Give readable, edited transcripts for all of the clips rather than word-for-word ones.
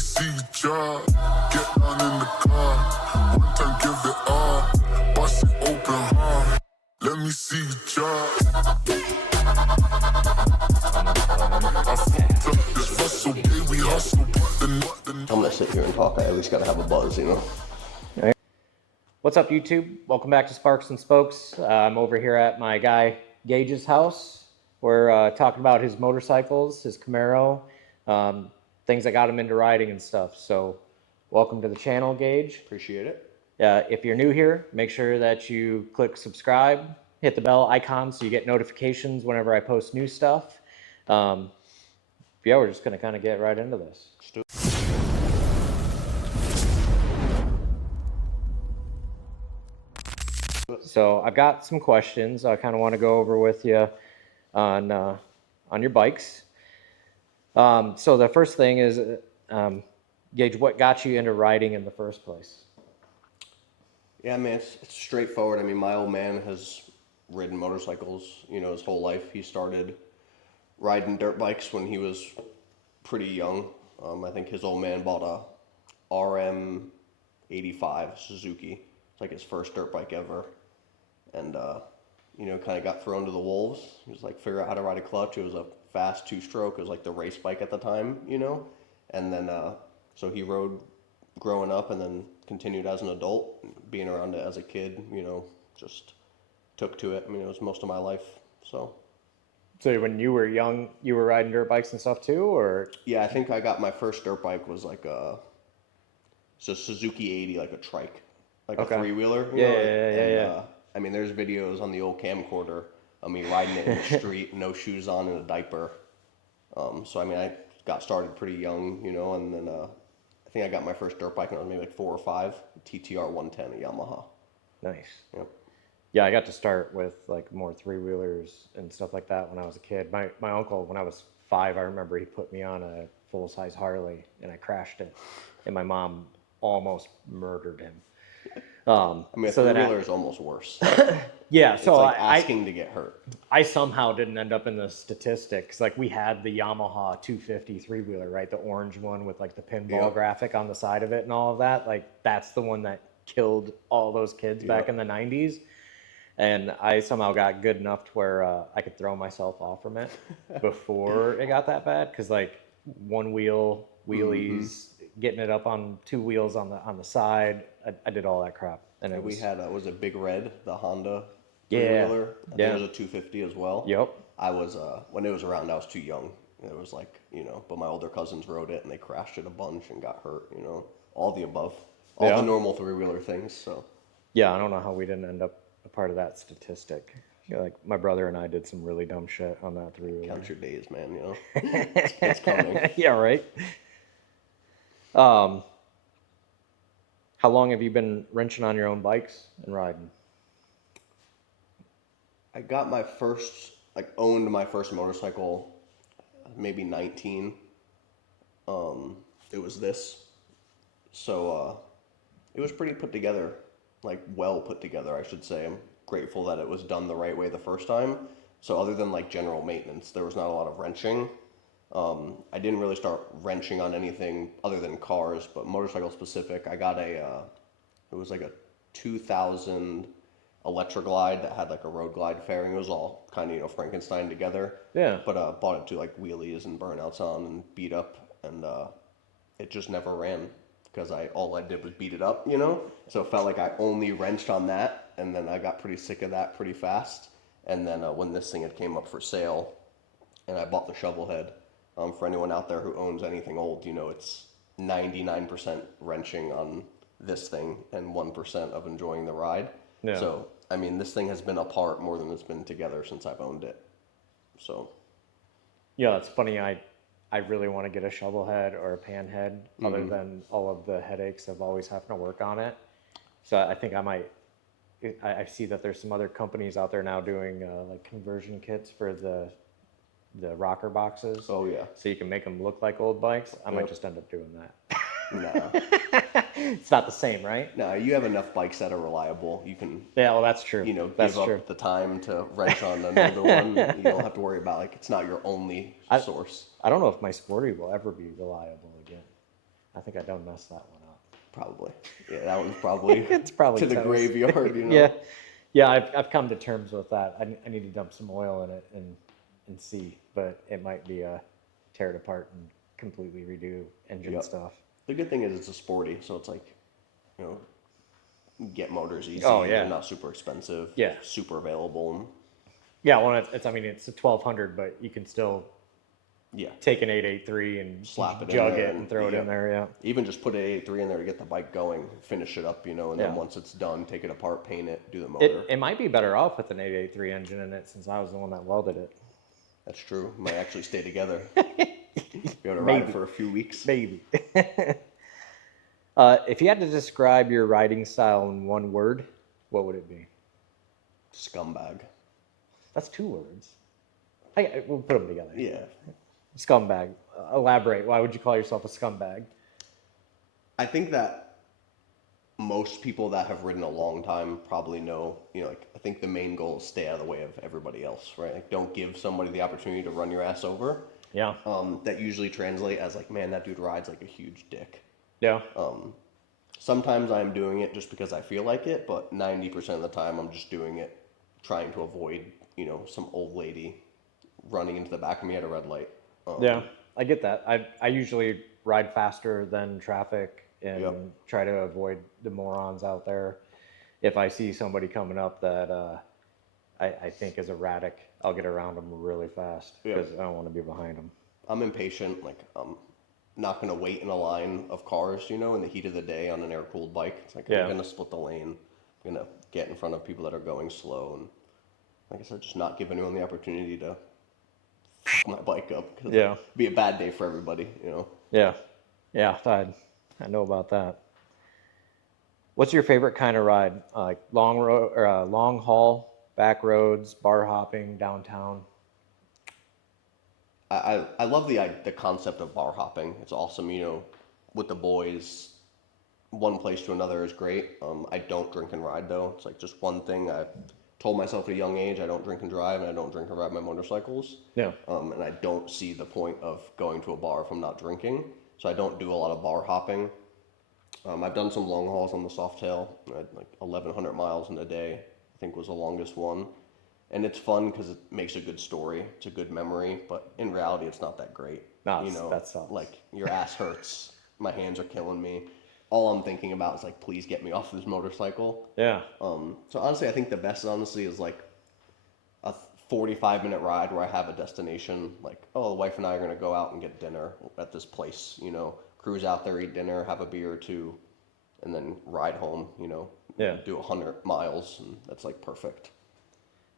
see you drive. Get down in the car. One time, give it all. Bust it open hard. Let me see you drive. I fucked up this hustle, baby, hustle. I'm gonna sit here and talk. I at least gotta have a buzz, you know? What's up, YouTube? Welcome back to Sparks and Spokes. I'm over here at my guy Gage's house. We're talking about his motorcycles, his Camaro, things that got him into riding and stuff. So welcome to the channel, Gage. Appreciate it. If you're new here, make sure that you click subscribe, hit the bell icon so you get notifications whenever I post new stuff. Yeah, we're just going to kind of get right into this. So I've got some questions I kind of want to go over with you on your bikes. So the first thing is, Gage, what got you into riding in the first place? Yeah, man, it's straightforward. I mean, my old man has ridden motorcycles, you know, his whole life. He started riding dirt bikes when he was pretty young. I think his old man bought a RM85 Suzuki. It's like his first dirt bike ever. And, you know, kind of got thrown to the wolves. He was like, figure out how to ride a clutch. It was a fast two-stroke. It was like the race bike at the time, you know. And then, so he rode growing up and then continued as an adult. Being around it as a kid, you know, just took to it. I mean, it was most of my life, so. So when you were young, you were riding dirt bikes and stuff too, or? Yeah, I think I got my first dirt bike was like it's a Suzuki 80, like a trike, like a three-wheeler. Yeah. I mean, there's videos on the old camcorder of me riding it in the street, no shoes on, and a diaper. So I mean, I got started pretty young, you know, and then I think I got my first dirt bike when I was maybe like 4 or 5, TTR 110, a Yamaha. Nice. Yep. Yeah, I got to start with like more three-wheelers and stuff like that when I was a kid. My uncle, when I was 5, I remember he put me on a full-size Harley and I crashed it, and my mom almost murdered him. I mean, a three-wheeler is almost worse. Yeah, It's so like asking to get hurt. I somehow didn't end up in the statistics. Like, we had the Yamaha 250 three-wheeler, right? The orange one with like the pinball graphic on the side of it and all of that. Like, that's the one that killed all those kids back in the 90s. And I somehow got good enough to where I could throw myself off from it before it got that bad. Because like one wheel wheelies, getting it up on 2 wheels on the side, I did all that crap. And it we had was a Big Red, the Honda Yeah. three-wheeler. I think it was a 250 as well. Yep. I was when it was around, I was too young. It was like, you know, but my older cousins rode it and they crashed it a bunch and got hurt. You know, all the above, all the normal three-wheeler things. So. Yeah, I don't know how we didn't end up a part of that statistic. You know, like my brother and I did some really dumb shit on that three-wheeler. Count your days, man. You know, it's coming. Yeah, right. How long have you been wrenching on your own bikes and riding? I got my first, owned my first motorcycle, maybe 19. It was this. So, it was pretty put together, like well put together, I should say. I'm grateful that it was done the right way the first time. So other than like general maintenance, there was not a lot of wrenching. I didn't really start wrenching on anything other than cars, but motorcycle specific. I got it was like a 2000 Electroglide that had like a road glide fairing. It was all kind of, you know, Frankenstein together. Yeah. But bought it to like wheelies and burnouts on and beat up, and it just never ran because all I did was beat it up, you know? So it felt like I only wrenched on that, and then I got pretty sick of that pretty fast. And then when this thing had came up for sale, and I bought the Shovelhead. For anyone out there who owns anything old, you know, it's 99% wrenching on this thing and 1% of enjoying the ride. Yeah. So, I mean, this thing has been apart more than it's been together since I've owned it. So. Yeah, it's funny. I really want to get a Shovelhead or a Panhead, other than all of the headaches of always having to work on it. So I think I might. I see that there's some other companies out there now doing like conversion kits for the rocker boxes. Oh yeah. So you can make them look like old bikes. I might just end up doing that. No. It's not the same, right? No, you have enough bikes that are reliable. You can. Yeah, well, that's true. You know, that's give up the time to wrench on another one. You don't have to worry about it's not your only source. I don't know if my Sporty will ever be reliable again. I think I done messed that one up. Probably. Yeah, that one's probably It's probably to the toast. graveyard, you know? Yeah, yeah. I've come to terms with that. I need to dump some oil in it and see, but it might be a tear it apart and completely redo engine Yep. stuff. The good thing is it's a sporty, so it's like, you know, get motors easy. Oh, yeah. They're not super expensive. Yeah. Super available. Yeah, well, it's I mean it's a 1200, but you can still Yeah. take an 883 and Slap it in jug there it and throw it in there. Yeah. Even just put an 883 in there to get the bike going, finish it up, you know, and then Yeah. once it's done, take it apart, paint it, do the It motor. it might be better off with an 883 engine in it since I was the one that welded it. That's true. Might actually stay together. Be able to ride it for a few weeks. Maybe. If you had to describe your riding style in one word, what would it be? Scumbag. That's 2 words. We'll put them together. Yeah. Scumbag. Elaborate. Why would you call yourself a scumbag? I think that most people that have ridden a long time probably know, you know, like, I think the main goal is stay out of the way of everybody else, right? Like, don't give somebody the opportunity to run your ass over. Yeah. That usually translate as like, man, that dude rides like a huge dick. Yeah. Sometimes I'm doing it just because I feel like it, but 90% of the time I'm just doing it trying to avoid, you know, some old lady running into the back of me at a red light. Yeah. I get that. I usually ride faster than traffic and Yep. try to avoid the morons out there. If I see somebody coming up that I think is erratic, I'll get around them really fast Yeah. because I don't want to be behind them. I'm impatient. Like, I'm not going to wait in a line of cars, you know, in the heat of the day on an air-cooled bike. It's like, Yeah. I'm going to split the lane. I'm going to get in front of people that are going slow. And like I said, just not give anyone the opportunity to fuck my bike up. 'Cause Yeah. it'd be a bad day for everybody, you know. Yeah. Yeah. I know about that. What's your favorite kind of ride? Like long road or long haul, back roads, bar hopping, downtown? I love the concept of bar hopping. It's awesome, you know, with the boys. One place to another is great. I don't drink and ride though. It's like just one thing I've told myself at a young age. I don't drink and drive, and I don't drink and ride my motorcycles. Yeah. And I don't see the point of going to a bar if I'm not drinking. So I don't do a lot of bar hopping. I've done some long hauls on the Softail. I had like 1,100 miles in a day, I think was the longest one. And it's fun because it makes a good story. It's a good memory, but in reality, it's not that great. No, You know, that sucks. like your ass hurts, my hands are killing me. All I'm thinking about is like, please get me off this motorcycle. Yeah. So honestly, I think the best honestly is like a 45-minute ride where I have a destination. Like, oh, the wife and I are gonna go out and get dinner at this place. You know, cruise out there, eat dinner, have a beer or two, and then ride home. You know, Yeah. do 100 miles, and that's like perfect.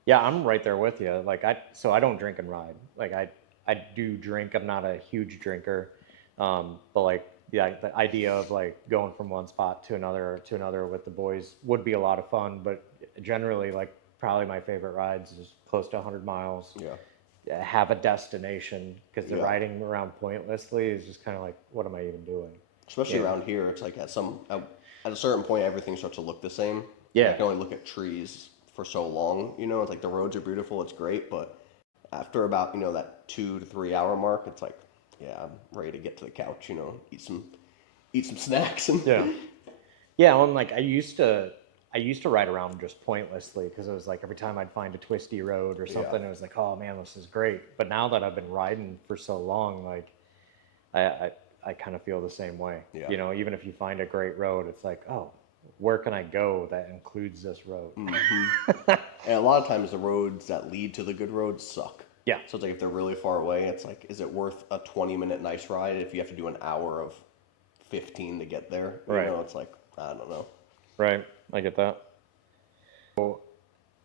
Yeah, I'm right there with you. Like so I don't drink and ride. Like I do drink. I'm not a huge drinker, but like yeah, the idea of like going from one spot to another with the boys would be a lot of fun. But generally, like probably my favorite rides is close to 100 miles. Yeah. Have a destination because the Yeah. riding around pointlessly is just kind of like, what am I even doing? Especially Yeah. around here, it's like at a certain point, everything starts to look the same. Yeah. I can only look at trees for so long. You know, it's like the roads are beautiful, it's great, but after about, you know, that 2 to 3 hour mark, it's like, yeah, I'm ready to get to the couch. You know, eat some snacks and Yeah. Yeah, well, and like I used to ride around just pointlessly because it was like every time I'd find a twisty road or something, Yeah. it was like, oh man, this is great. But now that I've been riding for so long, like I kind of feel the same way. Yeah. You know, even if you find a great road, it's like, oh, where can I go that includes this road? And a lot of times the roads that lead to the good roads suck. Yeah. So it's like if they're really far away, it's like, is it worth a 20-minute nice ride if you have to do an hour of 15 to get there? Right. You know, it's like, I don't know. Right. I get that. So,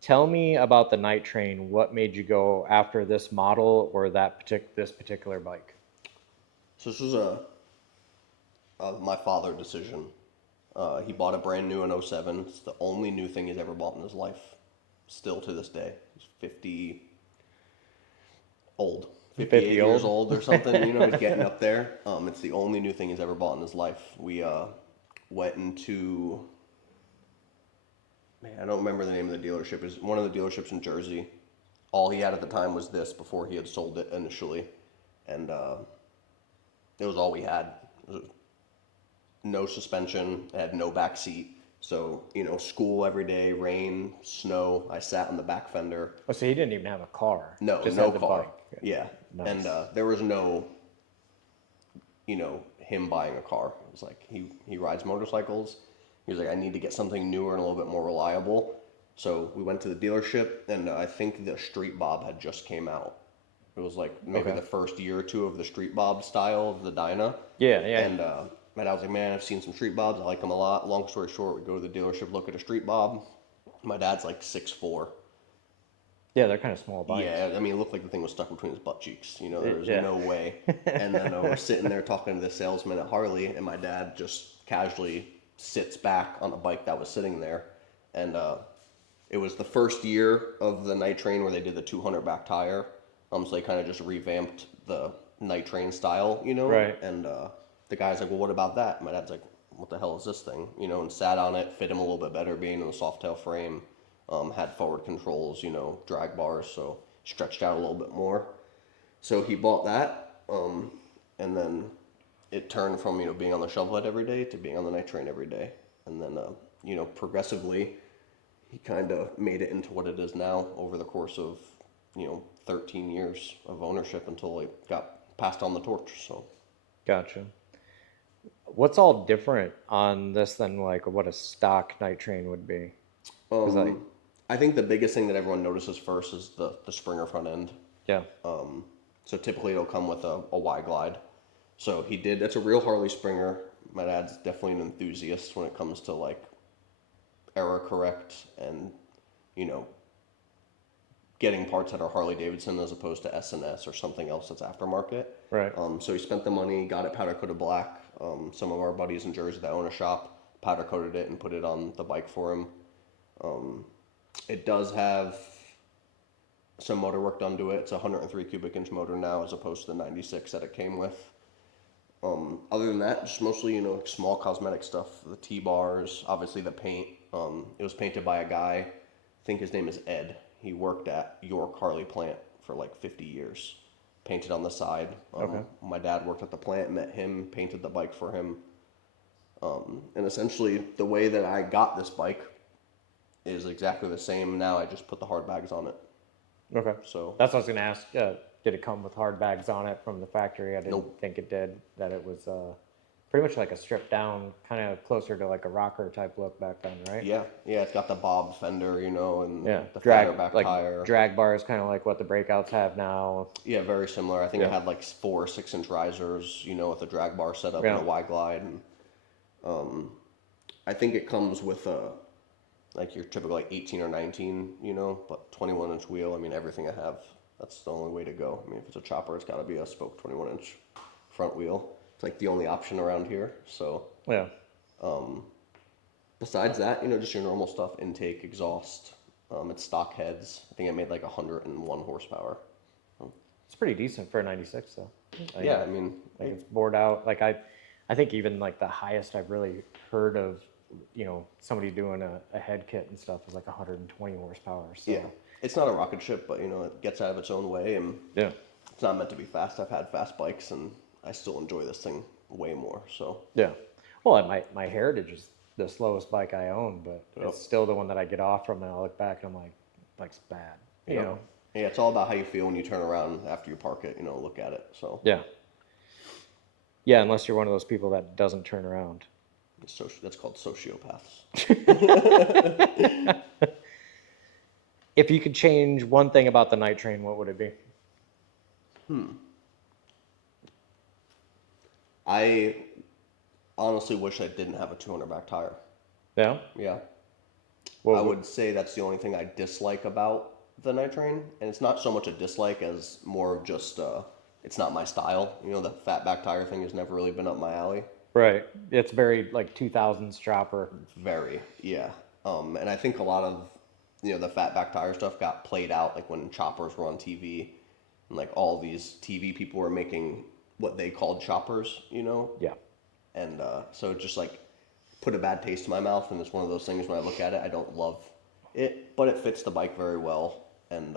tell me about the night train. What made you go after this model or this particular bike? So this was my father decision. He bought a brand new in '07. It's the only new thing he's ever bought in his life. Still to this day. He's 50 old. 58 50 years old? old or something. You know, he's getting up there. It's the only new thing he's ever bought in his life. We went into, man, I don't remember the name of the dealership. It was one of the dealerships in Jersey. All he had at the time was this before he had sold it initially. And it was all we had. It was no suspension, it had no back seat. So, school every day, rain, snow, I sat on the back fender. Oh, so he didn't even have a car. No, Just no had the car. bike. Yeah. Nice. And there was no, him buying a car. It was like he rides motorcycles. He was like, I need to get something newer and a little bit more reliable. So we went to the dealership, and I think the Street Bob had just came out. It was like maybe Okay. the first year or two of the Street Bob style of the Dyna. Yeah. And I was like, man, I've seen some Street Bobs. I like them a lot. Long story short, we go to the dealership, look at a Street Bob. My dad's like 6'4". Yeah, they're kind of small bikes. Yeah, I mean, it looked like the thing was stuck between his butt cheeks. There was Yeah. no way. And then we're sitting there talking to the salesman at Harley, and my dad just casually sits back on a bike that was sitting there. And it was the first year of the Nighttrain where they did the 200 back tire. So they kind of just revamped the Nighttrain style, Right. And the guy's like, well, what about that? My dad's like, what the hell is this thing? And sat on it, fit him a little bit better being in the soft tail frame. Had forward controls, drag bars, so stretched out a little bit more. So he bought that, and then it turned from, being on the Shovelhead every day to being on the Nighttrain every day. And then, progressively, he kind of made it into what it is now over the course of, 13 years of ownership until it got passed on the torch, so. Gotcha. What's all different on this than like what a stock Nighttrain would be? 'Cause, like, I think the biggest thing that everyone notices first is the Springer front end. yeah. So typically it'll come with a Y glide. So that's a real Harley Springer. My dad's definitely an enthusiast when it comes to like error correct and, getting parts that are Harley Davidson as opposed to S&S or something else that's aftermarket. Right. So he spent the money, got it powder coated black. Some of our buddies in Jersey that own a shop powder coated it and put it on the bike for him. It does have some motor work done to it. It's a 103 cubic inch motor now as opposed to the 96 that it came with. Other than that, just mostly, small cosmetic stuff. The T-bars, obviously the paint. It was painted by a guy, I think his name is Ed. He worked at York Harley plant for like 50 years. Painted on the side. Okay. My dad worked at the plant, met him, painted the bike for him. And essentially, the way that I got this bike is exactly the same now. I just put the hard bags on it. Okay. So That's what I was gonna ask. Did it come with hard bags on it from the factory? I didn't Nope. think it did. That it was pretty much like a stripped down, kind of closer to like a rocker type look back then, right? yeah, it's got the bob fender, and Yeah. the fatter Drag back like tire. drag bars, kind of like what the breakouts have now. Yeah, very similar. I think Yeah. it had like 4 6-inch risers, with a drag bar setup Yeah. and a Y glide. And I think it comes with like your typical like 18 or 19, but 21-inch wheel. I mean, everything I have, that's the only way to go. I mean, if it's a chopper, it's got to be a spoke 21-inch front wheel. It's like the only option around here. So Yeah. besides that, just your normal stuff: intake, exhaust. It's stock heads. I think it made like 101 horsepower. It's pretty decent for a 96 though. Like, Yeah, I mean, like it's bored out. Like I think even like the highest I've really heard of, somebody doing a head kit and stuff is like 120 horsepower. So yeah, it's not a rocket ship, but it gets out of its own way, and yeah. it's not meant to be fast. I've had fast bikes, and I still enjoy this thing way more. So Yeah. Well, my Heritage is the slowest bike I own, but Yep. it's still the one that I get off from, and I look back and I'm like, bike's bad. You yeah. know? Yeah, it's all about how you feel when you turn around after you park it. Look at it. So Yeah. Yeah, unless you're one of those people that doesn't turn around. that's called sociopaths. If you could change one thing about the Nighttrain, what would it be? I honestly wish I didn't have a 200 back tire. Yeah. Yeah. What I would say that's the only thing I dislike about the Nighttrain, and it's not so much a dislike as more of just it's not my style. The fat back tire thing has never really been up my alley. Right. It's very like 2000s chopper. Very, yeah. And I think a lot of the fat back tire stuff got played out like when choppers were on TV, and like all these TV people were making what they called choppers, Yeah. and so it just like put a bad taste in my mouth, and it's one of those things when I look at it, I don't love it, but it fits the bike very well, and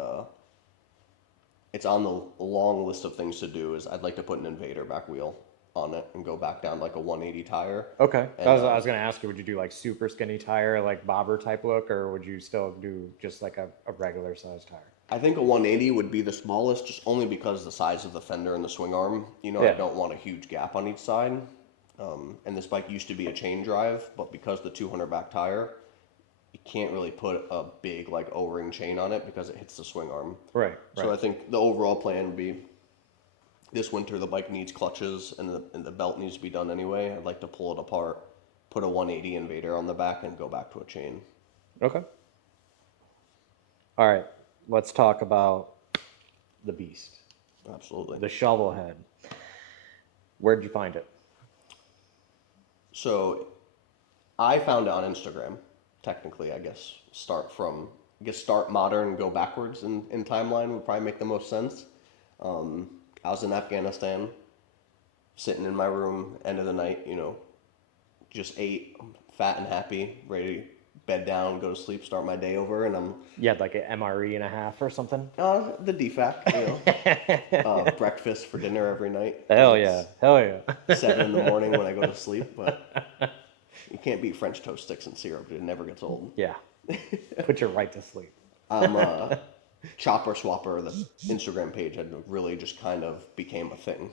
it's on the long list of things to do. Is I'd like to put an Invader back wheel on it and go back down like a 180 tire. Okay. And, I was gonna ask you, would you do like super skinny tire, like bobber type look, or would you still do just like a regular size tire? I think a 180 would be the smallest, just only because the size of the fender and the swing arm. You know, I Yeah. don't want a huge gap on each side. And this bike used to be a chain drive, but because the 200 back tire, you can't really put a big like O-ring chain on it because it hits the swing arm. Right. So I think the overall plan would be this winter the bike needs clutches and the belt needs to be done anyway. I'd like to pull it apart, put a 180 Invader on the back, and go back to a chain. Okay. All right. Let's talk about the beast, Absolutely. the Shovelhead. Where'd you find it? So I found it on Instagram. Technically, I guess start modern, go backwards in timeline would probably make the most sense. I was in Afghanistan, sitting in my room, end of the night, you know, just ate, fat and happy, ready to bed down, go to sleep, start my day over, and I'm... You had like an MRE and a half or something? The DFAC, you know. Breakfast for dinner every night. Hell yeah. Hell yeah. 7 in the morning when I go to sleep, but you can't beat French toast sticks and syrup, dude. It never gets old. Yeah. Put you right to sleep. I'm Chopper Swapper, the Instagram page had really just kind of became a thing.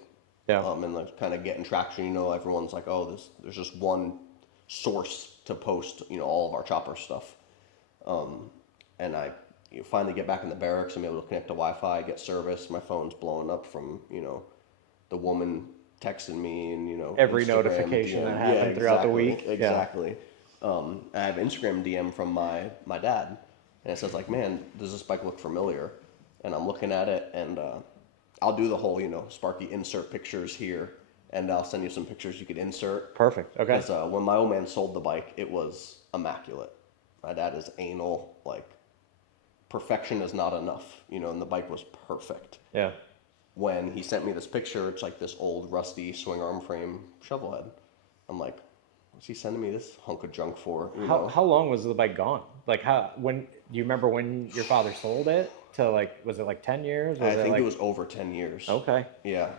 Yeah. And like kind of getting traction, you know, everyone's like, oh, there's just one source to post, you know, all of our chopper stuff. And I finally get back in the barracks, I'm able to connect to Wi-Fi, get service, my phone's blowing up from, you know, the woman texting me and, you know, Every Instagram notification DM. that happened throughout the week. Exactly. I have Instagram DM from my dad, and it says like, man, does this bike look familiar? And I'm looking at it, and I'll do the whole, you know, Sparky insert pictures here, and I'll send you some pictures you could insert. Perfect. Okay. Because when my old man sold the bike, it was immaculate. My dad is anal, like, perfection is not enough, you know, and the bike was perfect. Yeah. When he sent me this picture, it's like this old rusty swing arm frame Shovelhead. I'm like, what's he sending me this hunk of junk for? You know? How long was the bike gone? Like do you remember when your father sold it? To like, was it like 10 years? I think it was over 10 years. Okay. Yeah.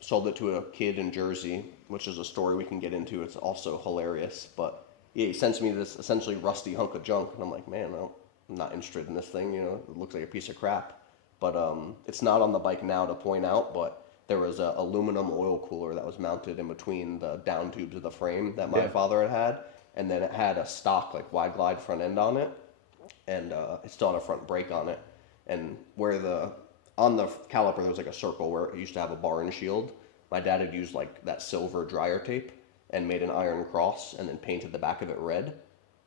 Sold it to a kid in Jersey, which is a story we can get into. It's also hilarious. But yeah, he sends me this essentially rusty hunk of junk. And I'm like, man, I'm not interested in this thing. You know, it looks like a piece of crap. But it's not on the bike now to point out, but there was a aluminum oil cooler that was mounted in between the down tubes of the frame that my father had. And then it had a stock, like, wide glide front end on it. And it still had a front brake on it. And on the caliper, there was like a circle where it used to have a bar and shield. My dad had used like that silver dryer tape and made an iron cross and then painted the back of it red.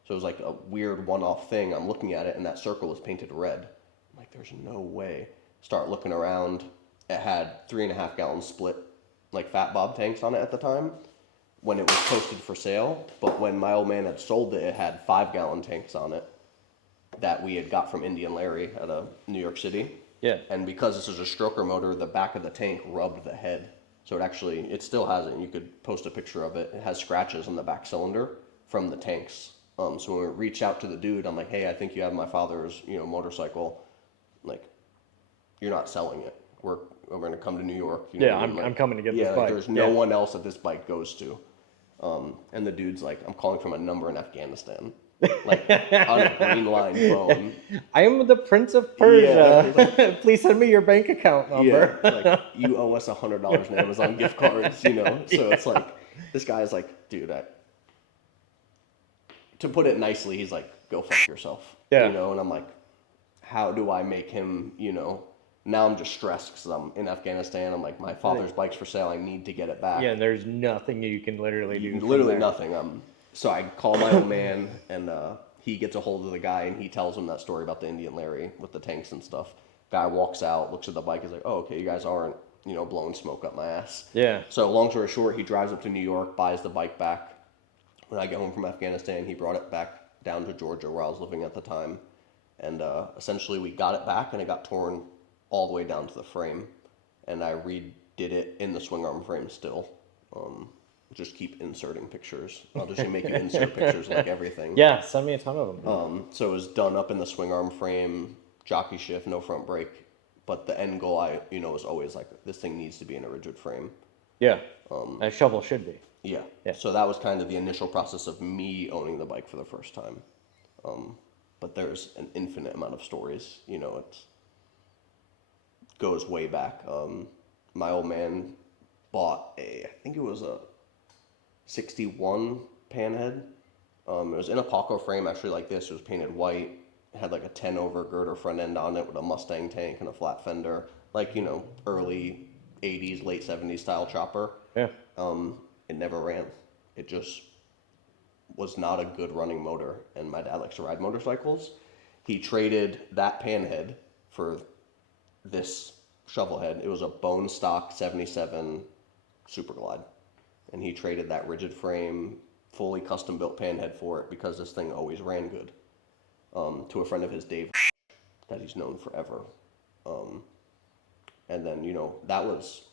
So it was like a weird one-off thing. I'm looking at it and that circle was painted red. I'm like, there's no way. Start looking around. It had 3.5 gallon split, like fat bob tanks on it at the time when it was posted for sale. But when my old man had sold it, it had 5 gallon tanks on it that we had got from Indian Larry out of New York City. Yeah. And because this is a stroker motor, the back of the tank rubbed the head. So it still has it. You could post a picture of it. It has scratches on the back cylinder from the tanks. So when we reached out to the dude, I'm like, hey, I think you have my father's, you know, motorcycle. Like, you're not selling it. We're going to come to New York. You know, Yeah, I'm coming to get this like, bike. there's no one else that this bike goes to. And the dude's like, I'm calling from a number in Afghanistan. Like, on a green line phone. I am the Prince of Persia. Please send me your bank account number. Yeah, like, you owe us $100 in Amazon gift cards, you know? So it's like, this guy's like, dude, to put it nicely, he's like, go fuck yourself. Yeah. You know, and I'm like, how do I make him, you know, now I'm just stressed because I'm in Afghanistan. I'm like, my father's bike's for sale. I need to get it back. Yeah, and there's nothing you can literally do. Literally nothing. So I call my old man, and he gets a hold of the guy, and he tells him that story about the Indian Larry with the tanks and stuff. Guy walks out, looks at the bike, is like, oh, okay, you guys aren't, you know, blowing smoke up my ass. Yeah. So long story short, he drives up to New York, buys the bike back. When I get home from Afghanistan, he brought it back down to Georgia, where I was living at the time. And essentially we got it back, and it got torn all the way down to the frame. And I redid it in the swing arm frame still. Just keep inserting pictures. I'll just make you insert pictures like everything. Yeah, send me a ton of them. So it was done up in the swing arm frame, jockey shift, no front brake. But the end goal, was always like, this thing needs to be in a rigid frame. Yeah. A shovel should be. Yeah. Yeah. So that was kind of the initial process of me owning the bike for the first time. But there's an infinite amount of stories. It goes way back. My old man bought I think it was a 61 panhead. It was in a Paco frame, actually like this. It was painted white. It had like a 10 over girder front end on it with a Mustang tank and a flat fender. Like, early 80s, late 70s style chopper. Yeah. It never ran. It just was not a good running motor. And my dad likes to ride motorcycles. He traded that panhead for this shovelhead. It was a bone stock 77 Super Glide. And he traded that rigid frame, fully custom built panhead for it because this thing always ran good. To a friend of his, Dave, that he's known forever. And then, that was,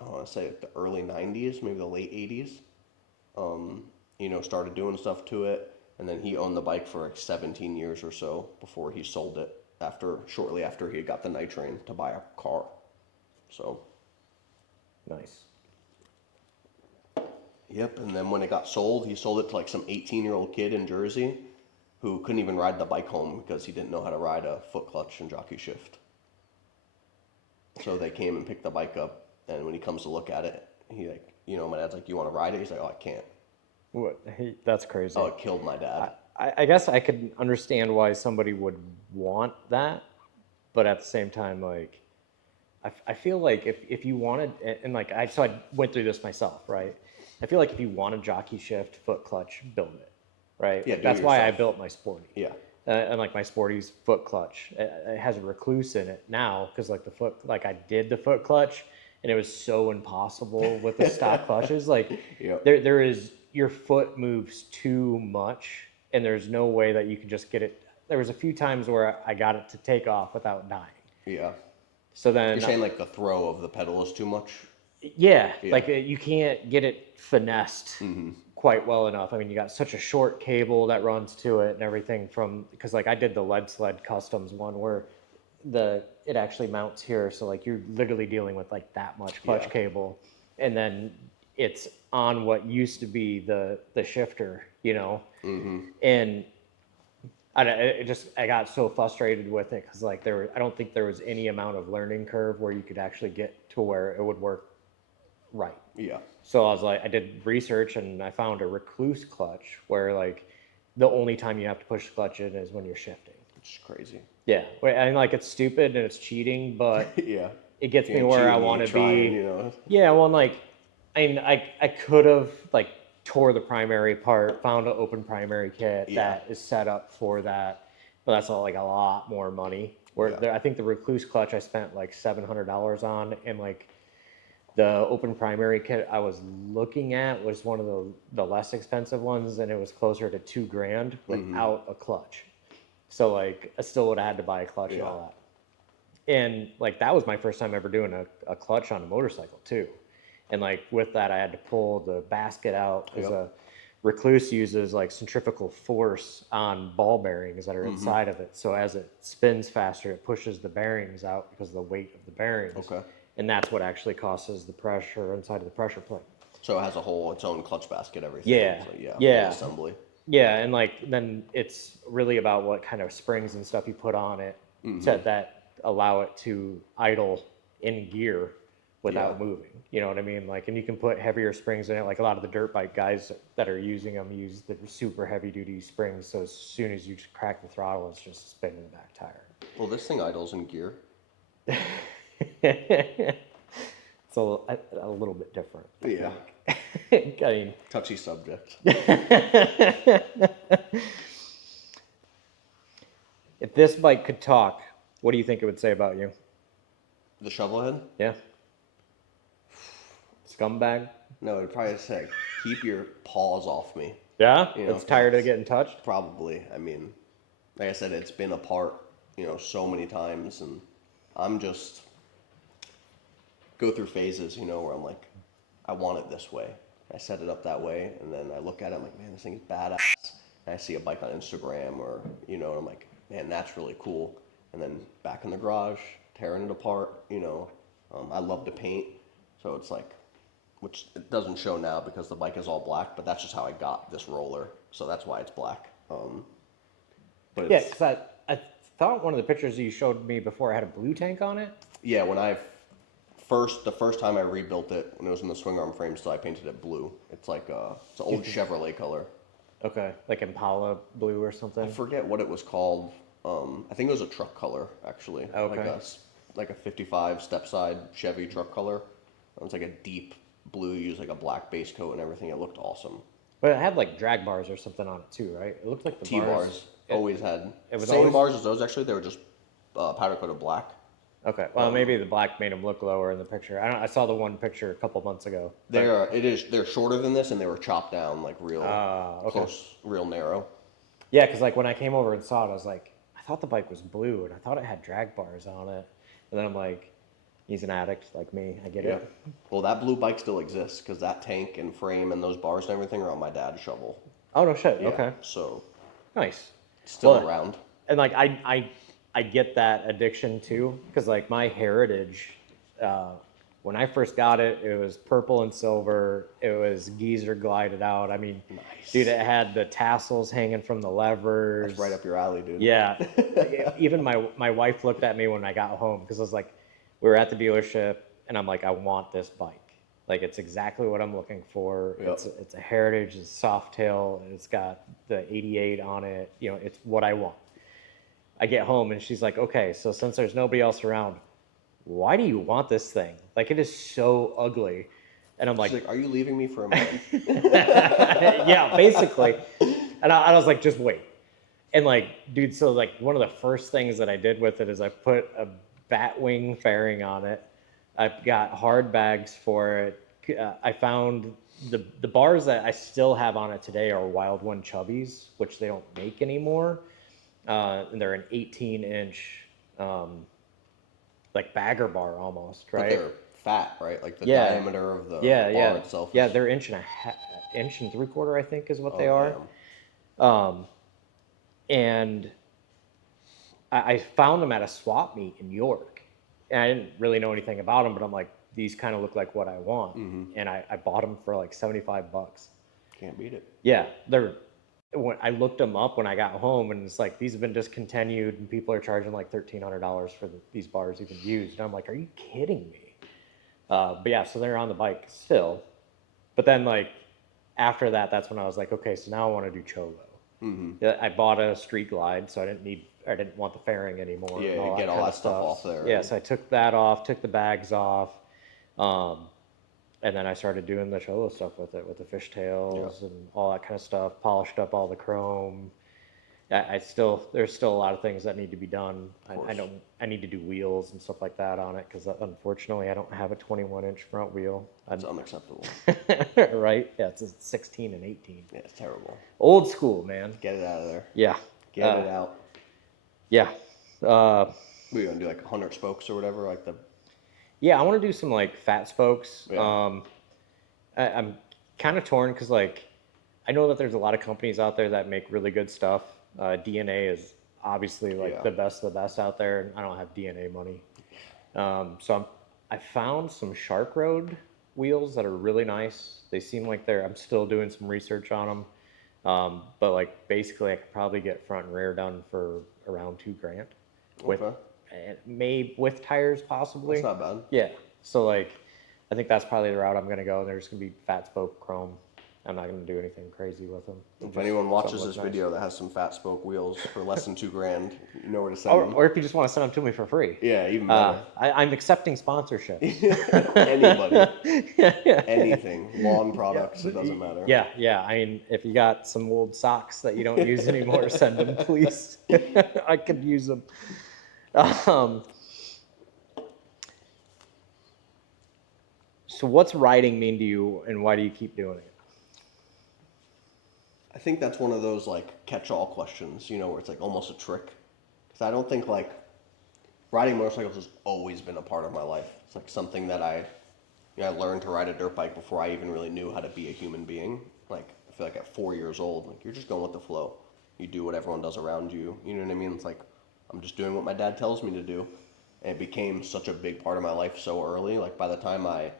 I want to say the early 90s, maybe the late 80s. Started doing stuff to it. And then he owned the bike for like 17 years or so before he sold it shortly after he got the Nighttrain to buy a car. So. Nice. Yep, and then when it got sold, he sold it to like some 18-year-old kid in Jersey who couldn't even ride the bike home because he didn't know how to ride a foot clutch and jockey shift. So they came and picked the bike up, and when he comes to look at it, my dad's like, "You want to ride it?" He's like, "Oh, I can't." What? That's crazy. Oh, it killed my dad. I guess I could understand why somebody would want that, but at the same time, like, I feel like if you wanted, and like, so I went through this myself, right? I feel like if you want a jockey shift, foot clutch, build it, right? Yeah, do it That's why I yourself. built my Sporty. Yeah. And like my Sporty's foot clutch, it has a recluse in it now because like I did the foot clutch, and it was so impossible with the stock clutches. Like, Yep. there is, your foot moves too much, and there's no way that you can just get it. There was a few times where I got it to take off without dying. Yeah. So then, You're saying like the throw of the pedal is too much? yeah, Yeah. like you can't get it finessed quite well enough. I mean, you got such a short cable that runs to it and everything because like I did the lead sled customs one where it actually mounts here. So like you're literally dealing with like that much clutch cable, and then it's on what used to be the shifter, and I got so frustrated with it because like I don't think there was any amount of learning curve where you could actually get to where it would work right. Yeah. So I was like, I did research and I found a recluse clutch where like the only time you have to push the clutch in is when you're shifting. Which is crazy. Yeah, and like it's stupid and it's cheating, but Yeah. it gets me Can't where cheat I when you want to trying, be. Yeah, well, and like I could have like tore the primary apart, found an open primary kit that is set up for that, but that's all like a lot more money. I think the recluse clutch I spent like $700 on, and like the open primary kit I was looking at was one of the less expensive ones, and it was closer to $2,000 without a clutch. So like I still would have had to buy a clutch and all that. And like that was my first time ever doing a clutch on a motorcycle too. And like with that I had to pull the basket out because a recluse uses like centrifugal force on ball bearings that are inside of it. So as it spins faster, it pushes the bearings out because of the weight of the bearings. Okay. And that's what actually causes the pressure inside of the pressure plate. So it has its own clutch basket, everything. Yeah. So Yeah. assembly. Yeah, and like then it's really about what kind of springs and stuff you put on it that allow it to idle in gear without moving. You know what I mean? Like, and you can put heavier springs in it. Like a lot of the dirt bike guys that are using them use the super heavy duty springs. So as soon as you crack the throttle, it's just spinning the back tire. Well, this thing idles in gear. It's a little bit different. Yeah. I mean, Touchy subject. If this bike could talk, what do you think it would say about you? The shovelhead? Yeah. Scumbag? No, it'd probably say, keep your paws off me. Yeah? You know, It's tired of getting touched? Probably. I mean, like I said, it's been apart, so many times, and I'm just go through phases, where I'm like, I want it this way. I set it up that way, and then I look at it, I'm like, man, this thing is badass. And I see a bike on Instagram, or, and I'm like, man, that's really cool. And then back in the garage, tearing it apart, I love to paint, so it's like, which it doesn't show now because the bike is all black, but that's just how I got this roller, so that's why it's black. But Yeah, it's, because I thought one of the pictures you showed me before had a blue tank on it. yeah, when the first time I rebuilt it, when it was in the swing arm frame, still I painted it blue. It's like it's an old Chevrolet color. Okay, like Impala blue or I something. forget what it was called. I think it was a truck color actually. Okay. Like a 55 step side Chevy truck color. It was like a deep blue, used like a black base coat and everything. It looked awesome. But it had like drag bars or something on it too, right? It looked like the T-bars always had it was same always- bars as those. Actually, they were just powder coated black. Okay, well maybe the black made them look lower in the picture. I saw the one picture a couple months ago. They're shorter than this, and they were chopped down like real Okay. close, real narrow. Yeah, because like when I came over and saw it, I was like, I thought the bike was blue and I thought it had drag bars on it. And then I'm like, he's an addict like me. I get Yeah. it. Well, that blue bike still exists because that tank and frame and those bars and everything are on my dad's shovel. Oh no shit. Yeah, Okay. so Nice. it's still Well, around. And like I get that addiction too, because like my heritage, when I first got it, it was purple and silver. It was geezer glided out. I mean, Nice. dude, it had the tassels hanging from the levers. That's right up your alley, dude. Yeah. Even my wife looked at me when I got home because I was like, we were at the dealership and I'm like, I want this bike. Like it's exactly what I'm looking for. Yep. It's a heritage, it's soft tail, and it's got the 88 on it. You know, it's what I want. I get home and she's like, okay, so since there's nobody else around, why do you want this thing? Like it is so ugly. And I'm like, She's like, are you leaving me for a man? yeah, basically. And I was like, just wait. And like, dude, so like one of the first things that I did with it is I put a Batwing fairing on it. I've got hard bags for it. I found the bars that I still have on it today are Wild One Chubbies, which they don't make anymore. And they're an 18-inch, like bagger bar almost, But right? they're fat, right? Like the Yeah. diameter of the Yeah. bar itself. Yeah, is- they're inch and 3/4, I think, is what they Oh, are. damn. And I found them at a swap meet in York. And I didn't really know anything about them, but I'm like, these kind of look like what I want. And I bought them for like $75. Can't beat it. Yeah, when I looked them up when I got home, and it's like these have been discontinued, and people are charging like $1,300 for these bars even used. And I'm like, are you kidding me? But yeah, so they're on the bike still. But then like after that, that's when I was like, okay, so now I want to do cholo. Yeah, I bought a Street Glide, so I didn't want the fairing anymore. Yeah, and all get all kind that of stuff off there. Yeah, so I took that off, took the bags off, and then I started doing the cholo stuff with it, with the fishtails and all that kind of stuff. Polished up all the chrome. There's still a lot of things that need to be done. I need to do wheels and stuff like that on it because unfortunately I don't have a 21-inch front wheel. It's unacceptable. Right? Yeah, it's a 16 and 18. Yeah, it's terrible. Old school, man. Get it out of there. Yeah. Get it out. Yeah. We're gonna do like 100 spokes or whatever, like the. Yeah, I want to do some like fat spokes. Yeah. I'm kind of torn because like I know that there's a lot of companies out there that make really good stuff. DNA is obviously like the best of the best out there, and I don't have DNA money. So I found some Shark Road wheels that are really nice. They seem like I'm still doing some research on them. But like basically I could probably get front and rear done for around $2,000 Okay. maybe with tires possibly. That's not bad. Yeah. So like I think that's probably the route I'm gonna go. There's gonna be fat spoke chrome. I'm not gonna do anything crazy with them. If anyone watches this nice. video that has some fat spoke wheels for less than $2,000, you know where to send them. Or if you just want to send them to me for free. Yeah, even better. I'm accepting sponsorship. Anybody, anything, lawn products, it doesn't matter. Yeah. I mean, if you got some old socks that you don't use anymore, send them, please. I could use them. So what's riding mean to you, and why do you keep doing it? I think that's one of those like catch-all questions, you know, where it's like almost a trick. Because I don't think like riding motorcycles has always been a part of my life. It's like something that I learned to ride a dirt bike before I even really knew how to be a human being. Like I feel like at 4 years old, like you're just going with the flow. You do what everyone does around you. You know what I mean? It's like I'm just doing what my dad tells me to do. And it became such a big part of my life so early. Like by the time I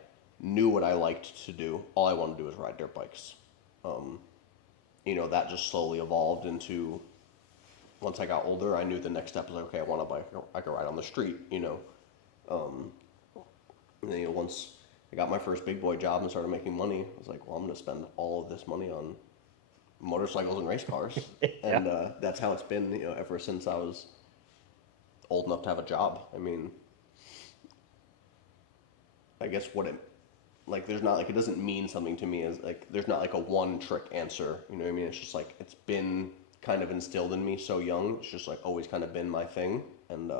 knew what I liked to do. All I wanted to do was ride dirt bikes. That just slowly evolved into, once I got older, I knew the next step was like, okay, I want a bike I could ride on the street, And then, once I got my first big boy job and started making money, I was like, well, I'm going to spend all of this money on motorcycles and race cars. Yeah. And that's how it's been, ever since I was old enough to have a job. I mean, I guess there's not, it doesn't mean something to me as, there's not, a one trick answer, you know what I mean? It's just, it's been kind of instilled in me so young. It's just, always kind of been my thing. And,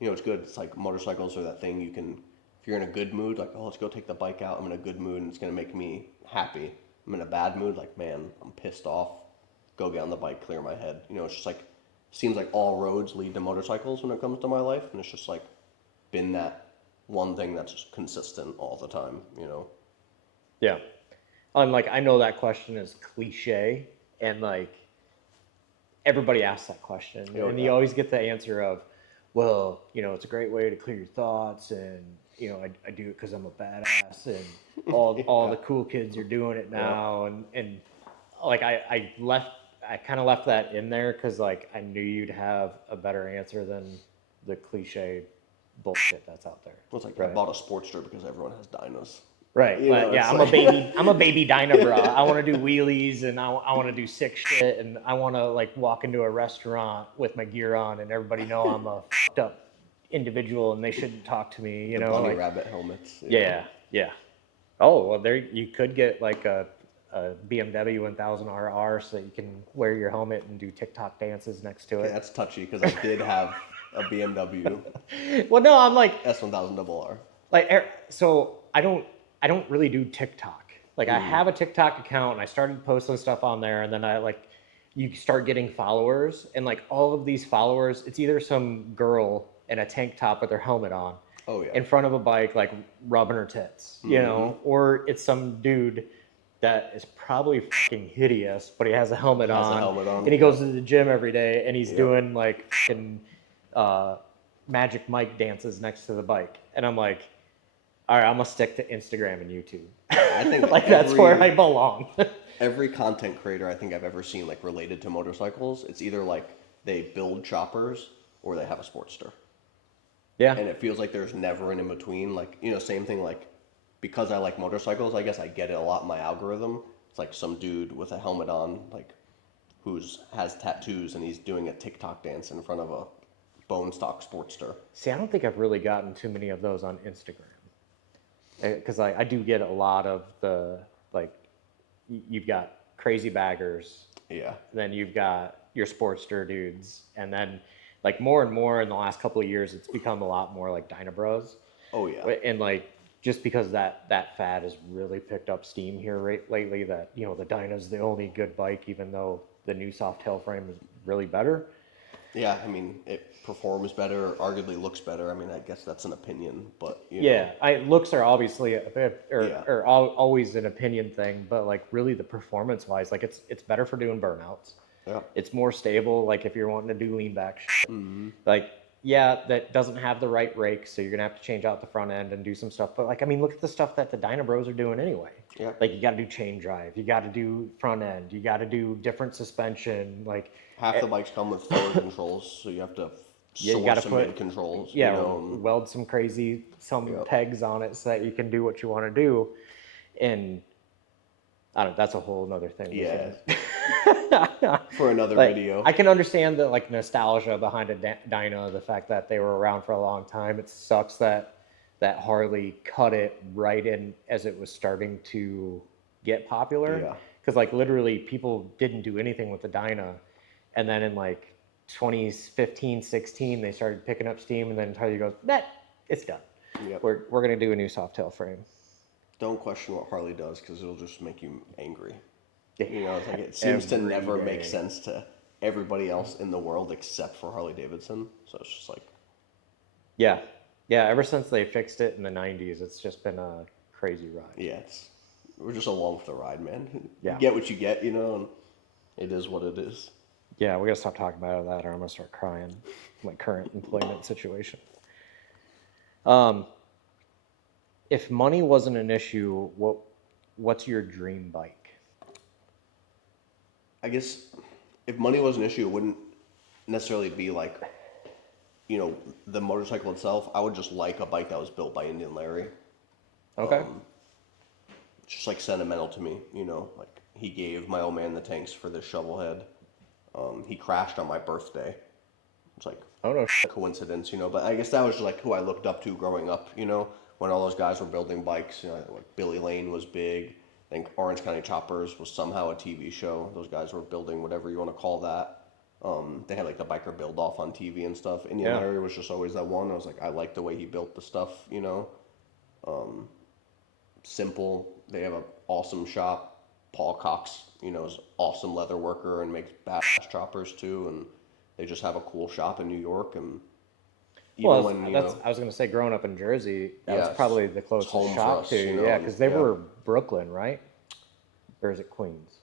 it's good. It's motorcycles are that thing you can, if you're in a good mood, oh, let's go take the bike out. I'm in a good mood and it's going to make me happy. I'm in a bad mood, man, I'm pissed off. Go get on the bike, clear my head. It's just seems like all roads lead to motorcycles when it comes to my life. And it's just been that one thing that's just consistent all the time, Yeah. And I know that question is cliche, and everybody asks that question. Oh, and yeah. you always get the answer of, well, it's a great way to clear your thoughts, and I do it because I'm a badass, and all the cool kids are doing it now, and I kind of left that in there because I knew you'd have a better answer than the cliche bullshit that's out there. Well, it's I bought a Sportster because everyone has dynos. Right. Yeah, I'm a baby dyna bra. I want to do wheelies, and I want to do sick shit, and I want to walk into a restaurant with my gear on and everybody know I'm a fucked up individual and they shouldn't talk to me, The bunny rabbit helmets. Yeah. Oh, well, there you could get a BMW 1000RR so that you can wear your helmet and do TikTok dances next to it. Okay, that's touchy because I did have a BMW Well, no, I'm S1000RR. So I don't really do TikTok. I have a TikTok account and I started posting stuff on there, and then you start getting followers, and all of these followers, it's either some girl in a tank top with her helmet on, in front of a bike, rubbing her tits, or it's some dude that is probably fucking hideous, but he has a helmet on, and he goes to the gym every day, and he's doing fucking Magic Mike dances next to the bike, and I'm like, all right, I'm gonna stick to Instagram and YouTube. I think that's where I belong. Every content creator I think I've ever seen related to motorcycles, it's either they build choppers or they have a Sportster. Yeah. And it feels like there's never an in between. Same thing. Because I like motorcycles, I guess I get it a lot in my algorithm. It's some dude with a helmet on, has tattoos, and he's doing a TikTok dance in front of a bone stock Sportster. See, I don't think I've really gotten too many of those on Instagram. Because I do get a lot of the, you've got crazy baggers. Yeah. Then you've got your Sportster dudes. And then, more and more in the last couple of years, it's become a lot more Dyna Bros. Oh, yeah. And, just because that fad has really picked up steam here lately, that, the Dyna's the only good bike, even though the new soft tail frame is really better. Yeah, I mean, it performs better, or arguably looks better. I mean, I guess that's an opinion, but looks are obviously always an opinion thing, but really the performance wise, it's better for doing burnouts. Yeah, it's more stable. If you're wanting to do lean back shit, that doesn't have the right rake, so you're gonna have to change out the front end and do some stuff. But look at the stuff that the Dyna Bros are doing anyway. Yeah, you got to do chain drive, you got to do front end, you got to do different suspension. Half the bikes come with forward controls, so you have to source some mid controls. Yeah, weld some pegs on it so that you can do what you want to do. And I don't know, that's a whole other thing. Yeah. For another video. I can understand the nostalgia behind a dyno, the fact that they were around for a long time. It sucks that Harley cut it right in as it was starting to get popular. Yeah. Because literally people didn't do anything with the dyno, and then in 2015, 16, they started picking up steam, and then Harley goes, it's done. Yep. We're gonna do a new soft tail frame. Don't question what Harley does, because it'll just make you angry. It seems to never make sense to everybody else in the world except for Harley Davidson. So it's just yeah. Ever since they fixed it in the '90s, it's just been a crazy ride. Yeah, we're just along for the ride, man. Yeah. You get what you get, and it is what it is. Yeah, we gotta stop talking about that, or I'm gonna start crying. My current employment situation. if money wasn't an issue, what's your dream bike? I guess if money was an issue, it wouldn't necessarily be like, the motorcycle itself. I would just like a bike that was built by Indian Larry. Okay. It's just like sentimental to me, like he gave my old man the tanks for this shovelhead. He crashed on my birthday. It's like Oh no. coincidence, but I guess that was like who I looked up to growing up, when all those guys were building bikes, like Billy Lane was big. I think Orange County Choppers was somehow a TV show. Those guys were building whatever you want to call that. They had like the biker build off on TV and stuff. Indian Larry was just always that one. I was like, I like the way he built the stuff, simple. They have an awesome shop. Paul Cox, is an awesome leather worker and makes badass choppers too. And they just have a cool shop in New York. And even when, I was gonna say, growing up in Jersey, that was it's probably the closest home for shop us, to, because they were Brooklyn, right? Or is it Queens?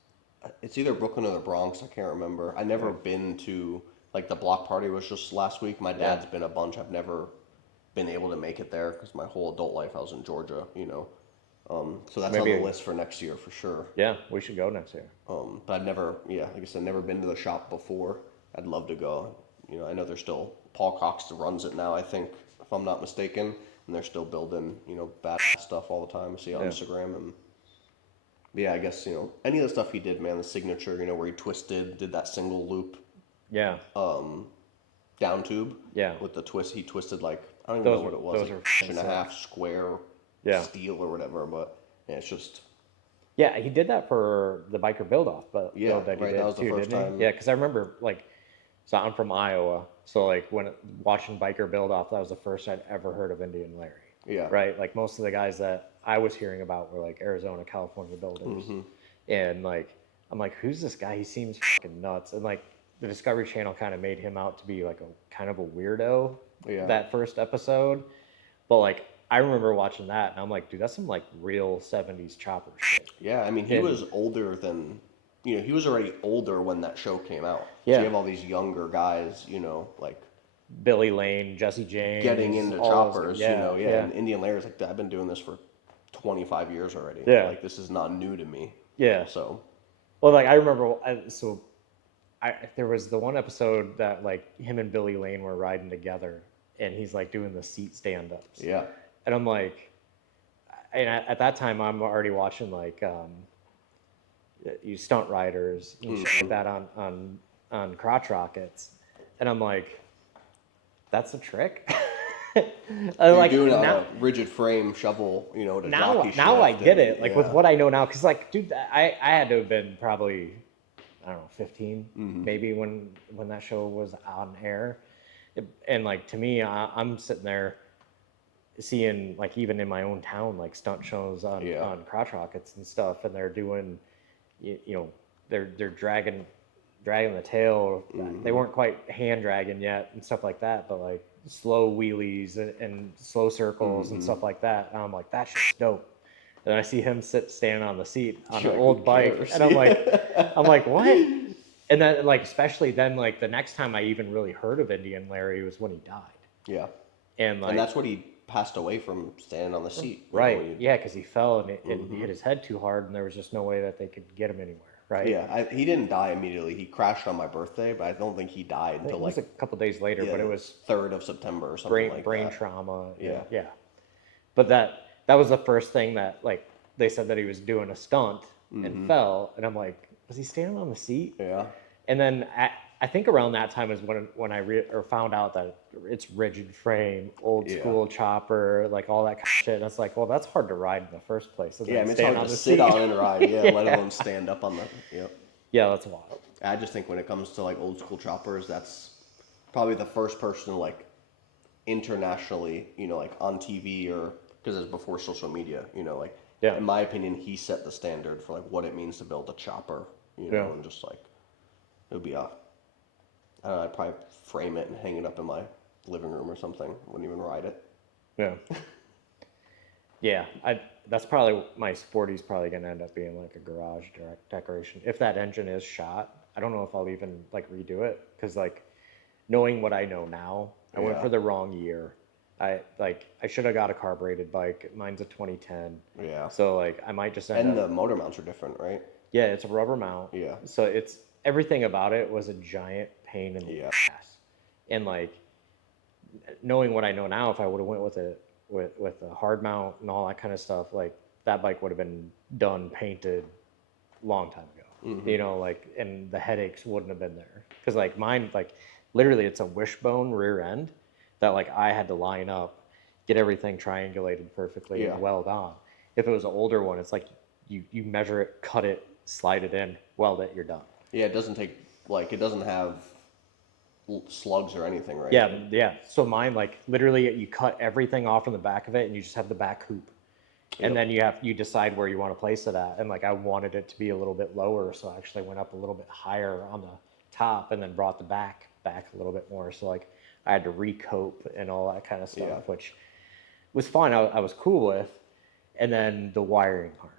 it's either Brooklyn or the Bronx. I can't remember. I never been to, like, the block party was just last week. My dad's been a bunch. I've never been able to make it there because my whole adult life I was in Georgia, So that's Maybe on the list for next year for sure. Yeah, we should go next year. But I've never, like I said, never been to the shop before. I'd love to go. I know there's still Paul Cox that runs it now, I think, if I'm not mistaken, and they're still building, bad stuff all the time. I see on Instagram. And yeah, I guess, any of the stuff he did, man, the signature, where he did that single loop Yeah. down tube. Yeah. With the twist, he twisted like, I don't even know what it was, those like are inch and a half square steel or whatever, but yeah, it's just. Yeah, he did that for the biker build-off, but Yeah, that he right, did that was the too, first didn't he? time. Yeah, because I remember, like, so I'm from Iowa, so like when watching biker build-off, that was the first I'd ever heard of Indian Larry. Yeah. Right? Like most of the guys that I was hearing about were like Arizona, California builders. And like, I'm like, who's this guy? He seems fucking nuts. And like, the Discovery Channel kind of made him out to be like a kind of a weirdo that first episode. But like, I remember watching that and I'm like, dude, that's some like real 70s chopper shit. Yeah, I mean, he was older than, he was already older when that show came out. Yeah. So you have all these younger guys, like. Billy Lane, Jesse James. Getting into all choppers, those, and Indian Larry's like, I've been doing this for 25 years already. Yeah. Like, this is not new to me. Yeah. So. Well, like, I remember, there was the one episode that, like, him and Billy Lane were riding together, and he's, like, doing the seat stand-ups. Yeah. And I'm like, and at that time, I'm already watching, like, you stunt riders and shit like that on crotch rockets. And I'm like, that's a trick? You're like, doing now, a rigid frame shovel, to now jockey I shift get and- it. Like, with what I know now, because, like, dude, I had to have been probably, I don't know, 15, maybe when that show was on air. And, like, to me, I'm sitting there seeing, like, even in my own town, like, stunt shows on crotch rockets and stuff, and they're doing, they're dragging the tail. They weren't quite hand dragging yet and stuff like that, but like slow wheelies and slow circles and stuff like that. And I'm like, that shit's dope. And I see him standing on the seat on an old bike, and I'm like, what? And then, like, especially then, like, the next time I even really heard of Indian Larry was when he died. Yeah. And like, And that's what he passed away from, standing on the seat. Right. Yeah, because he fell and he hit his head too hard, and there was just no way that they could get him anywhere. Right. Yeah, he didn't die immediately. He crashed on my birthday, but I don't think he died until It was like a couple days later, but it was 3rd of September or something like brain that. trauma. Yeah. Yeah. But that was the first thing that, like, they said that he was doing a stunt and fell, and I'm like, was he standing on the seat? Yeah. And then I think around that time is when I found out that it's rigid frame, old school chopper, like all that kind of shit. And it's like, well, that's hard to ride in the first place. Yeah, I mean, it's hard to sit on and ride, let alone stand up on the, Yeah, that's wild. I just think when it comes to like old school choppers, that's probably the first person like internationally, like on TV or, because it's before social media, like, in my opinion, he set the standard for like what it means to build a chopper, and just like, it would be I don't know, I'd probably frame it and hang it up in my living room or something. Wouldn't even ride it. Yeah. Yeah, that's probably, my Sporty's probably going to end up being like a garage decoration. If that engine is shot, I don't know if I'll even like redo it, because like knowing what I know now, I went for the wrong year. I should have got a carbureted bike. Mine's a 2010. Yeah. So like I might just end And up. the motor mounts are different, right? Yeah, it's a rubber mount. Yeah. So it's everything about it was a giant pain in the ass. And like knowing what I know now, if I would have went with a hard mount and all that kind of stuff, like that bike would have been done painted long time ago. You know, like, and the headaches wouldn't have been there because like mine, like literally it's a wishbone rear end that like I had to line up, get everything triangulated perfectly and weld on. If it was an older one, it's like you measure it, cut it, slide it in, weld it, you're done. Yeah, it doesn't take, like, it doesn't have slugs or anything, right? Yeah. So mine, like literally, you cut everything off from the back of it, and you just have the back hoop, and then you decide where you want to place it at. And like I wanted it to be a little bit lower, so I actually went up a little bit higher on the top, and then brought the back a little bit more. So like I had to recope and all that kind of stuff, which was fine. I was cool with, and then the wiring harness.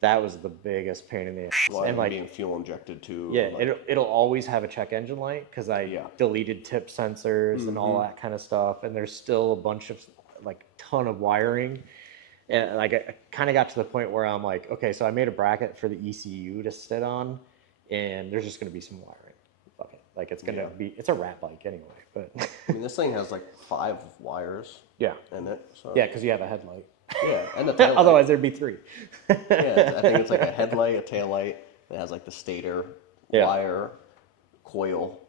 That was the biggest pain in the ass. Well, and like being fuel injected too. yeah, like, it'll always have a check engine light because I deleted tip sensors and all that kind of stuff, and there's still a bunch of like ton of wiring, and like I kind of got to the point where I'm like, okay, so I made a bracket for the ECU to sit on, and there's just gonna be some wiring. Fuck it, like it's gonna be, it's a rat bike anyway, but I mean, this thing has like 5 wires yeah, in it. So. yeah, because you have a headlight. Yeah, and a tail Otherwise, there'd be 3. Yeah, I think it's like a headlight, a tail light. It has like the stator, wire, coil,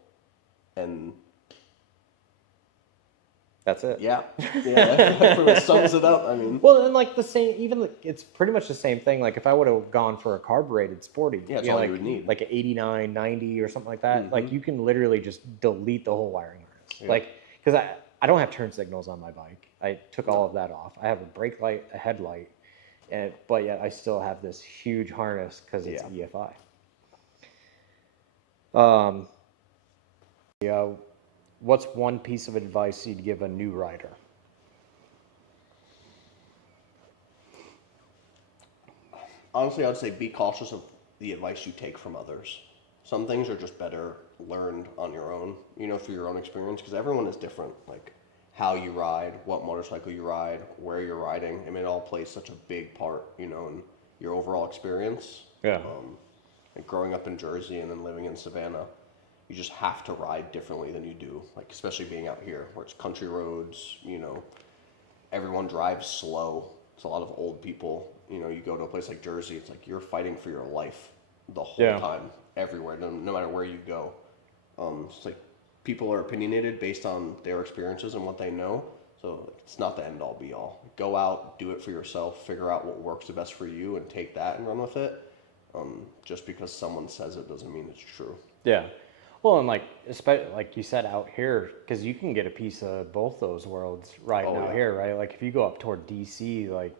and that's it. yeah, that pretty much sums it up. I mean, Well, and like the same, even it's pretty much the same thing. Like if I would have gone for a carbureted sporty, that's know, all like, you would need. like an 89, 90 or something like that. Like you can literally just delete the whole wiring harness. Like, because I don't have turn signals on my bike. I took all of that off. I have a brake light, a headlight, but yet I still have this huge harness because it's EFI. What's one piece of advice you'd give a new rider? Honestly, I would say be cautious of the advice you take from others. Some things are just better learned on your own, through your own experience, because everyone is different. Like how you ride, what motorcycle you ride, where you're riding. I mean, it all plays such a big part, in your overall experience. Yeah. Like growing up in Jersey and then living in Savannah, you just have to ride differently than you do. Like especially being out here, where it's country roads. Everyone drives slow. It's a lot of old people. You go to a place like Jersey, it's like you're fighting for your life the whole time, everywhere, no matter where you go. It's like people are opinionated based on their experiences and what they know. So it's not the end all be all. Go out, do it for yourself, figure out what works the best for you, and take that and run with it. Just because someone says it doesn't mean it's true. Yeah. Well, and like, especially like you said out here, because you can get a piece of both those worlds riding out here, right? Like if you go up toward DC, like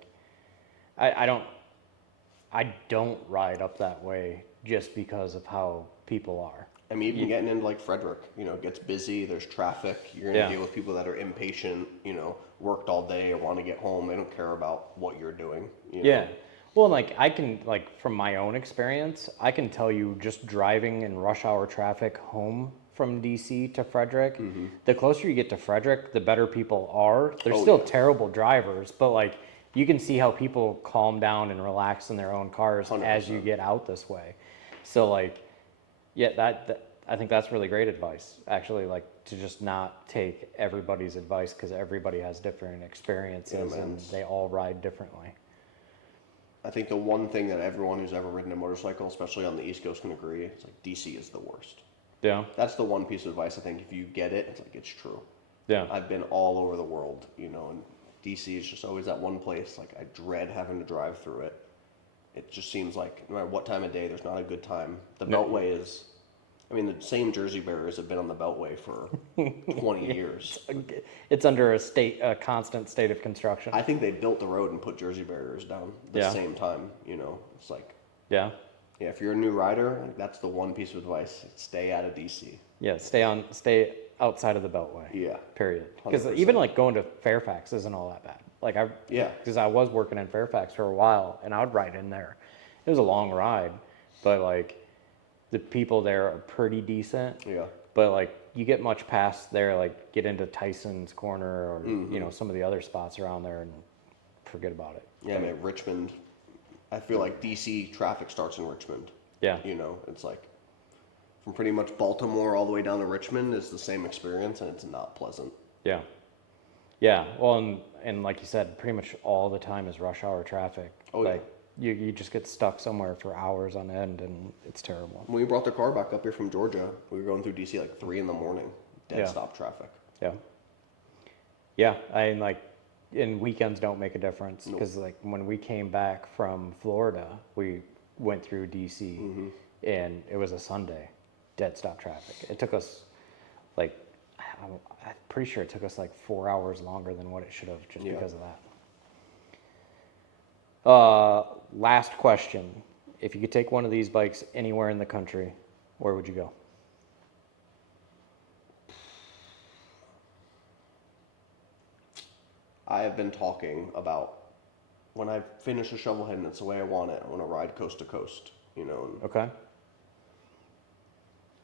I don't ride up that way just because of how people are. I mean, even getting into like Frederick, it gets busy, there's traffic, you're going to deal with people that are impatient, worked all day or want to get home. They don't care about what you're doing. Yeah. Well, like I can, like from my own experience, I can tell you just driving in rush hour traffic home from DC to Frederick, the closer you get to Frederick, the better people are. They're still terrible drivers, but like you can see how people calm down and relax in their own cars 100%. As you get out this way. So like, yeah, that I think that's really great advice, actually, like to just not take everybody's advice because everybody has different experiences and they all ride differently. I think the one thing that everyone who's ever ridden a motorcycle, especially on the East Coast, can agree, it's like DC is the worst. Yeah. That's the one piece of advice I think if you get it, it's like it's true. Yeah. I've been all over the world, and DC is just always that one place. Like I dread having to drive through it. It just seems like no matter what time of day, there's not a good time. The Beltway is, I mean, the same Jersey barriers have been on the Beltway for 20 years. It's under a constant state of construction. I think they built the road and put Jersey barriers down the same time. It's like yeah. If you're a new rider, like that's the one piece of advice: stay out of DC. Yeah, stay outside of the Beltway. Yeah. Period. Because even like going to Fairfax isn't all that bad. Like because I was working in Fairfax for a while, and I would ride in there. It was a long ride, but like the people there are pretty decent. Yeah. But like you get much past there, like get into Tyson's Corner or some of the other spots around there, and forget about it. Yeah, man, Richmond. I feel like DC traffic starts in Richmond. Yeah. It's like from pretty much Baltimore all the way down to Richmond is the same experience, and it's not pleasant. Yeah. Yeah. Well, and like you said, pretty much all the time is rush hour traffic. Oh, like you just get stuck somewhere for hours on end, and it's terrible. When we brought the car back up here from Georgia, we were going through DC like 3 in the morning, dead stop traffic. Yeah. Yeah. And weekends don't make a difference because like when we came back from Florida, we went through DC and it was a Sunday, dead stop traffic. It took us like, I'm pretty sure it took us like 4 hours longer than what it should have just because of that. Last question. If you could take one of these bikes anywhere in the country, where would you go? I have been talking about when I finish a Shovelhead and it's the way I want it, I want to ride coast to coast, And Okay.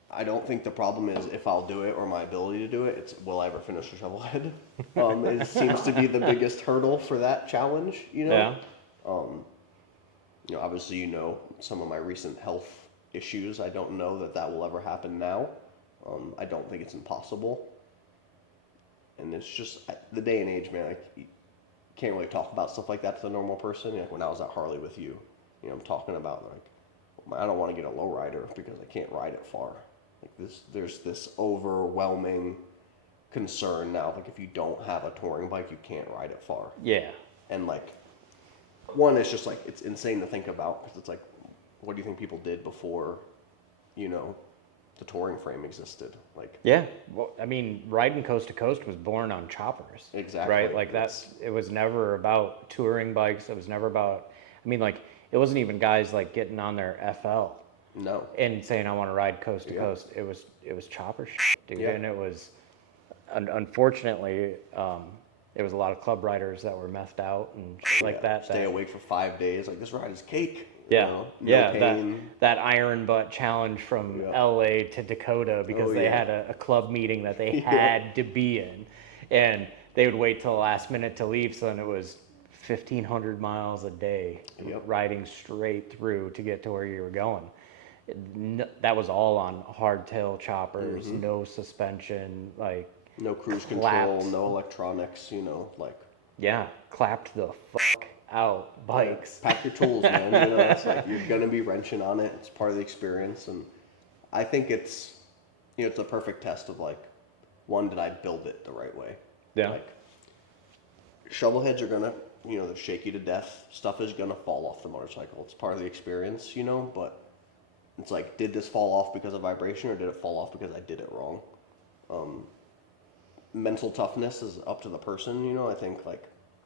I don't think the problem is if I'll do it or my ability to do it. It's will I ever finish a Shovelhead? It seems to be the biggest hurdle for that challenge, Yeah. Obviously, some of my recent health issues. I don't know that will ever happen now. I don't think it's impossible. And it's just the day and age, man. Like, you can't really talk about stuff like that to the normal person. Like when I was at Harley with you, I'm talking about I don't want to get a lowrider because I can't ride it far. Like there's this overwhelming concern now. Like if you don't have a touring bike, you can't ride it far. Yeah. And one is just it's insane to think about because it's what do you think people did before, the touring frame existed? Yeah. Well, I mean, riding coast to coast was born on choppers. Exactly. Right? Like it was never about touring bikes. It was never about, it wasn't even guys getting on their FL. No. And saying, I want to ride coast to coast. It was chopper shit, dude. Yeah. And it was, unfortunately, there was a lot of club riders that were methed out and shit like that. Stay awake for 5 days. This ride is cake. Yeah, No pain. that iron butt challenge from LA to Dakota because they had a club meeting that they had to be in, and they would wait till the last minute to leave. So then it was 1,500 miles a day riding straight through to get to where you were going. That was all on hardtail choppers, no suspension, no cruise clapped. control, no electronics. Clapped the fuck out bikes. Pack your tools, man. It's you're gonna be wrenching on it. It's part of the experience, and I think it's it's a perfect test of one, did I build it the right way? Yeah. Shovelheads are gonna they're shaky to death. Stuff is gonna fall off the motorcycle. It's part of the experience, but it's did this fall off because of vibration or did it fall off because I did it wrong? Mental toughness is up to the person, I think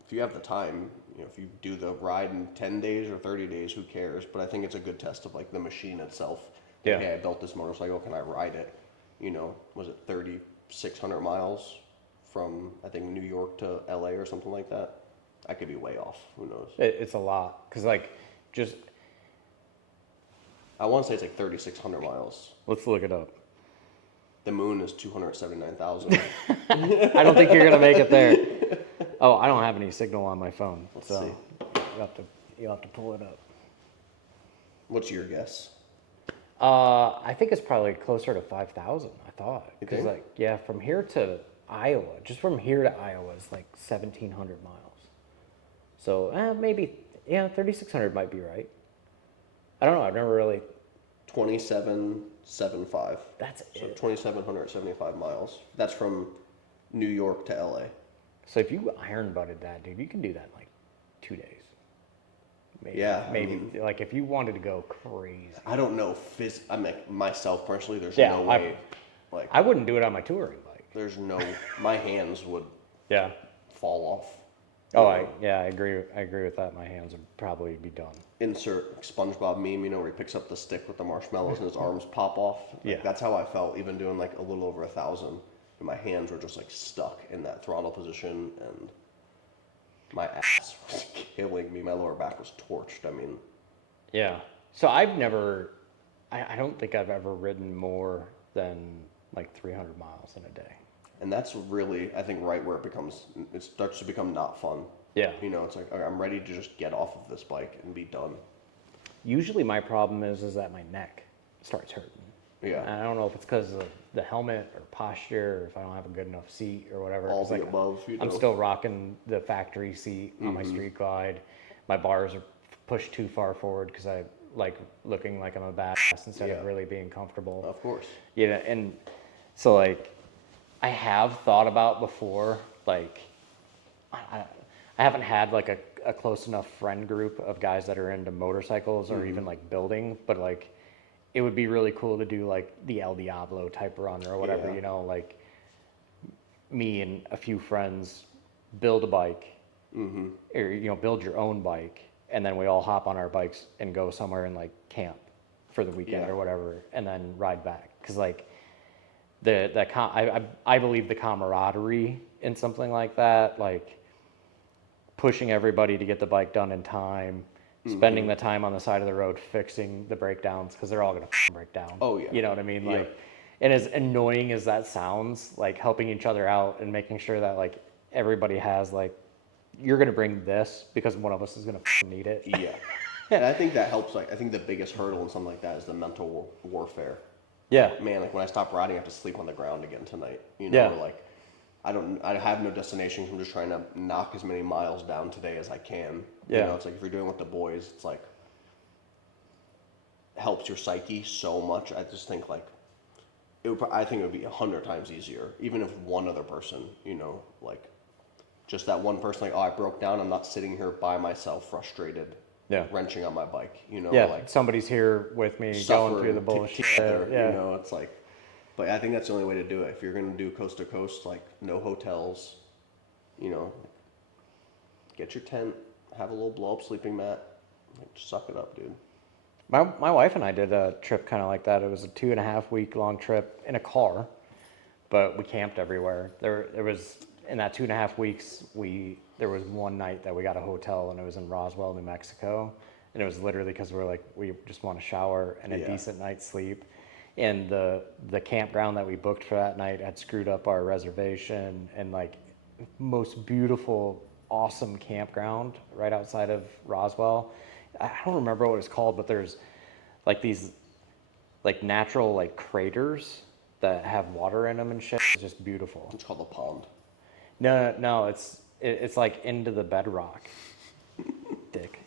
if you have the time, if you do the ride in 10 days or 30 days, who cares? But I think it's a good test of the machine itself. Yeah. Okay, I built this motorcycle, can I ride it? Was it 3,600 miles from, I think, New York to LA or something like that? I could be way off, who knows? It's a lot, because I want to say it's 3,600 miles. let's look it up. The moon is 279,000. I don't think you're gonna make it there. Oh, I don't have any signal on my phone, Let's so see. you'll have to pull it up. What's your guess? I think it's probably closer to 5,000. I thought You because think? from here to Iowa, just from here to Iowa is 1,700 miles. So maybe 3,600 might be right. I don't know. I've never really. 2775. That's So it. 2,775 miles. That's from New York to LA. So if you iron butted that, dude, you can do that in 2 days. Maybe, Yeah, maybe if you wanted to go crazy. I don't know. Myself personally, there's no way. I wouldn't do it on my touring bike. There's no. My hands would Yeah. fall off. Oh, I agree. I agree with that. My hands would probably be done. Insert SpongeBob meme, where he picks up the stick with the marshmallows and his arms pop off. Yeah. That's how I felt, even doing a little over 1,000. And my hands were just stuck in that throttle position, and my ass was killing me. My lower back was torched. Yeah. So I've never. I don't think I've ever ridden more than like 300 miles in a day. And that's really, I think, right where it starts to become not fun. Yeah. You know, it's like, okay, I'm ready to just get off of this bike and be done. Usually my problem is that my neck starts hurting. Yeah. And I don't know if it's because of the helmet or posture, or if I don't have a good enough seat or whatever. All 'Cause, the like, above, you know. I'm still rocking the factory seat on my Street Glide. My bars are pushed too far forward because I like looking like I'm a badass instead of really being comfortable. Of course. You know, and so like I have thought about before, like I haven't had like a close enough friend group of guys that are into motorcycles or even like building, but like it would be really cool to do like the El Diablo type run or whatever, Yeah. you know, like me and a few friends build a bike, or you know, build your own bike, and then we all hop on our bikes and go somewhere and like camp for the weekend or whatever, and then ride back. Because like I believe the camaraderie in something like that, like pushing everybody to get the bike done in time, spending the time on the side of the road fixing the breakdowns, because they're all gonna break down. Oh, yeah. You know what I mean? Yeah. Like, and as annoying as that sounds, like helping each other out and making sure that like everybody has like, you're gonna bring this because one of us is gonna need it. Yeah. And I think that helps. Like, I think the biggest hurdle in something like that is the mental warfare. Yeah. Man, like when I stop riding, I have to sleep on the ground again tonight. You know, Yeah. or like I have no destination. I'm just trying to knock as many miles down today as I can. Yeah. You know, it's like if you're doing with the boys, it's like helps your psyche so much. I just think like I think it would be 100 times easier, even if one other person, you know, like just that one person, like, oh, I broke down. I'm not sitting here by myself, frustrated, wrenching on my bike. You know, like somebody's here with me going through the bullshit. Together, you know, it's like. But I think that's the only way to do it. If you're going to do coast to coast, like no hotels, you know, get your tent, have a little blow up sleeping mat, like, just suck it up, dude. My wife and I did a trip kind of like that. It was a 2.5 week long trip in a car, but we camped everywhere. There was in that 2.5 weeks there was one night that we got a hotel, and it was in Roswell, New Mexico, and it was literally because we just want a shower and a decent night's sleep. And the campground that we booked for that night had screwed up our reservation, and like most beautiful, awesome campground right outside of Roswell. I don't remember what it's called, but there's like these like natural like craters that have water in them and shit. It's just beautiful. It's called a pond. No, it's like into the bedrock. Dick.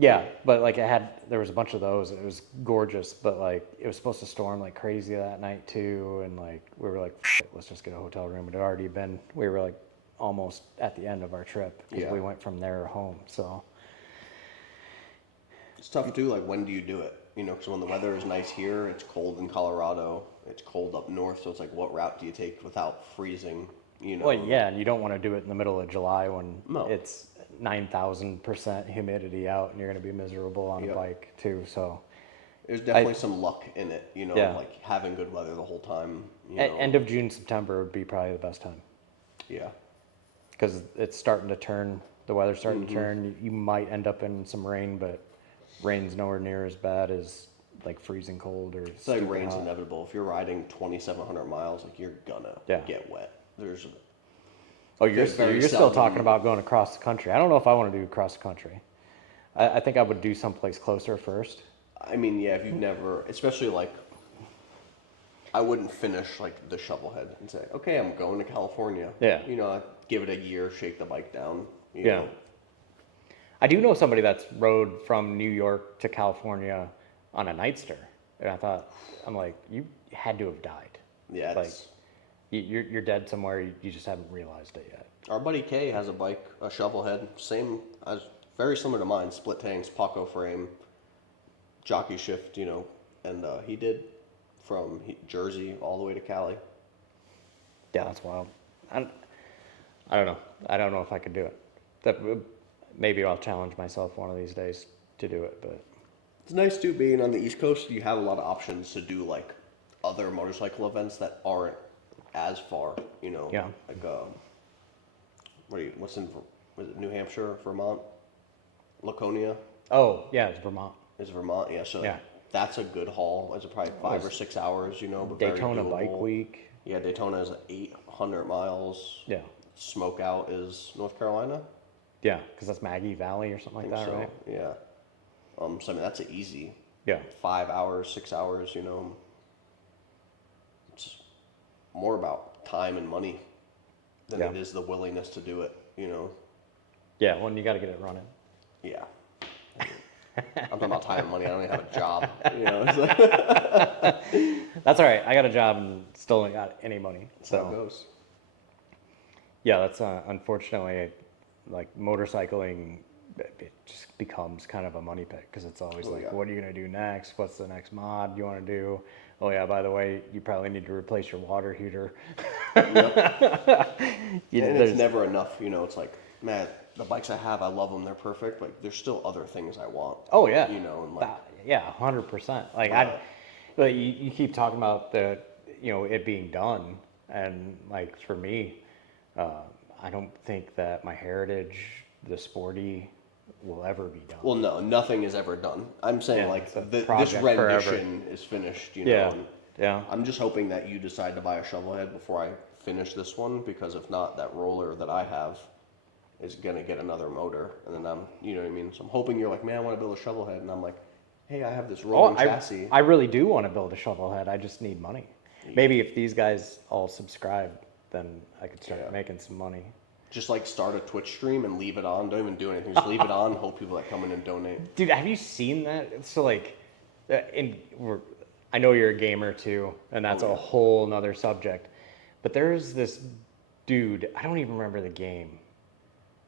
Yeah, but like there was a bunch of those, and it was gorgeous, but like it was supposed to storm like crazy that night too, and like we were like, let's just get a hotel room. It had already been, we were like almost at the end of our trip because we went from there home. So it's tough too. Like, when do you do it? You know, because when the weather is nice here, it's cold in Colorado, it's cold up north, so it's like, what route do you take without freezing? You know. Well, yeah, and you don't want to do it in the middle of July when it's 9,000% humidity out, and you're going to be miserable on a bike too. So there's definitely some luck in it, you know, like having good weather the whole time. You know. End of June, September would be probably the best time. Yeah. Because it's starting to turn, the weather's starting to turn. You might end up in some rain, but rain's nowhere near as bad as like freezing cold or it's like rain's inevitable. If you're riding 2,700 miles, like you're gonna get wet. You're still talking about going across the country. I don't know if I want to do across the country. I think I would do someplace closer first. I mean, yeah, if you've never, especially like, I wouldn't finish like the Shovelhead and say, okay, I'm going to California. Yeah. You know, I'd give it a year, shake the bike down. You know. I do know somebody that's rode from New York to California on a Nightster. And I'm like, you had to have died. Yeah. Like, you're dead somewhere, you just haven't realized it yet. Our buddy Kay has a bike, a Shovelhead, very similar to mine, split tanks, Paco frame, jockey shift, you know, and he did from Jersey all the way to Cali. Yeah, that's wild. I don't know. I don't know if I could do it. Maybe I'll challenge myself one of these days to do it, but it's nice too, being on the East Coast. You have a lot of options to do like other motorcycle events that aren't as far, you know. Yeah. Like was it New Hampshire, Vermont, Laconia? Oh yeah, it's Vermont. Is Vermont? Yeah. So that's a good haul. It's probably 5 or 6 hours, but very Daytona Bike doable. Week. Yeah, Daytona is 800 miles. Yeah. Smokeout is North Carolina. Yeah, because that's Maggie Valley or something like that, So, right? yeah. So I mean, that's an easy Yeah. 5 hours, 6 hours, It's more about time and money than Yeah. it is the willingness to do it, Yeah, well, you got to get it running. Yeah. I'm talking about time and money. I don't even have a job, That's all right. I got a job and still ain't got any money. That's how it goes. Yeah, that's unfortunately, like motorcycling, it just becomes kind of a money pit because it's always like, yeah. what are you going to do next? What's the next mod you want to do? Oh, yeah, by the way, you probably need to replace your water heater. Yep. You know, And there's- it's never enough, it's like, man, the bikes I have, I love them, they're perfect, but there's still other things I want. Oh yeah, And like, yeah, 100%. Like Yeah. but you keep talking about it being done, and like for me, I don't think that my heritage, the sporty, will ever be done. well, no, nothing is ever done. I'm saying Yeah, like it's a this project rendition is finished, Yeah, and yeah, I'm just hoping that you decide to buy a shovelhead before I finish this one, because if not, that roller that I have is gonna get another motor, and then you know what I mean? So I'm hoping you're like, man, I want to build a shovelhead, and I'm like, hey, I have this rolling chassis. I really do want to build a shovelhead. I just need money. Maybe if these guys all subscribe, then I could start making some money. Just like start a Twitch stream and leave it on. Don't even do anything. Just leave it on. Hope people that come in and donate. Dude, have you seen that? So like, I know you're a gamer too, and that's a whole nother subject. But there's this dude. I don't even remember the game.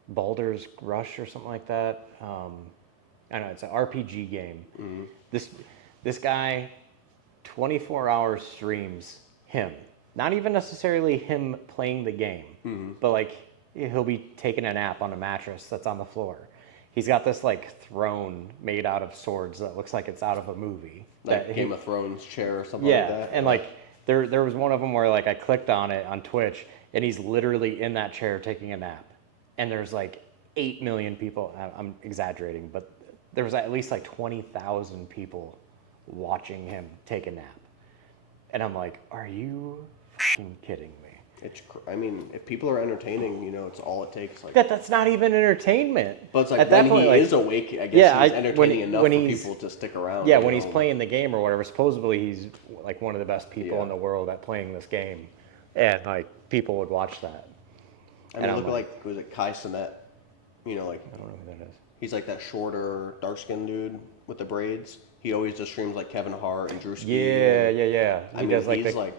Baldur's Rush or something like that. I know it's an RPG game. Mm-hmm. This guy, 24-hour streams him. Not even necessarily him playing the game, but like he'll be taking a nap on a mattress that's on the floor. He's got this like throne made out of swords that looks like it's out of a movie. Like Game of Thrones chair or something like that. And like there was one of them where like I clicked on it on Twitch, and he's literally in that chair taking a nap. And there's like 8 million people. I'm exaggerating, but there was at least like 20,000 people watching him take a nap. And I'm like, are you fucking kidding me? I mean, if people are entertaining, it's all it takes. Like, That's not even entertainment. but it's like at that when point, he like, is awake, I guess he's entertaining enough when for he's- people to stick around. Yeah, when he's playing the game or whatever, supposedly he's like one of the best people Yeah. in the world at playing this game. And like people would watch that. I mean, and look I'm like, was it Kai Cenat? Like I don't know who that is. he's like that shorter, dark-skinned dude with the braids. He always just streams like Kevin Hart and Drewski. Yeah. I mean, he's like,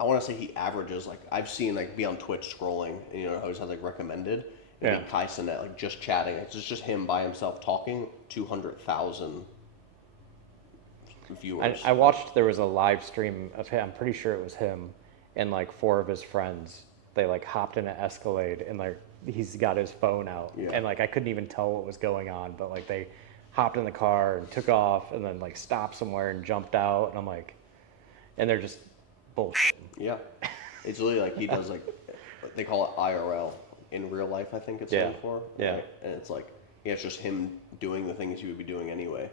I want to say he averages, like, I've seen, like, be on Twitch scrolling, and, he always has, like, recommended. And Yeah. Kai Cenat, like, just chatting. It's just him by himself talking, 200,000 viewers. I watched, there was a live stream of him, I'm pretty sure it was him, and like 4 of his friends. They like hopped in an Escalade, and like he's got his phone out. Yeah. And like I couldn't even tell what was going on, but like they hopped in the car and took off, and then like stopped somewhere and jumped out. And I'm like, and they're just bullshit. Yeah. It's really like he does, like, they call it IRL, in real life, I think it's Yeah. named for. Yeah. Right? And it's like, yeah, it's just him doing the things he would be doing anyway.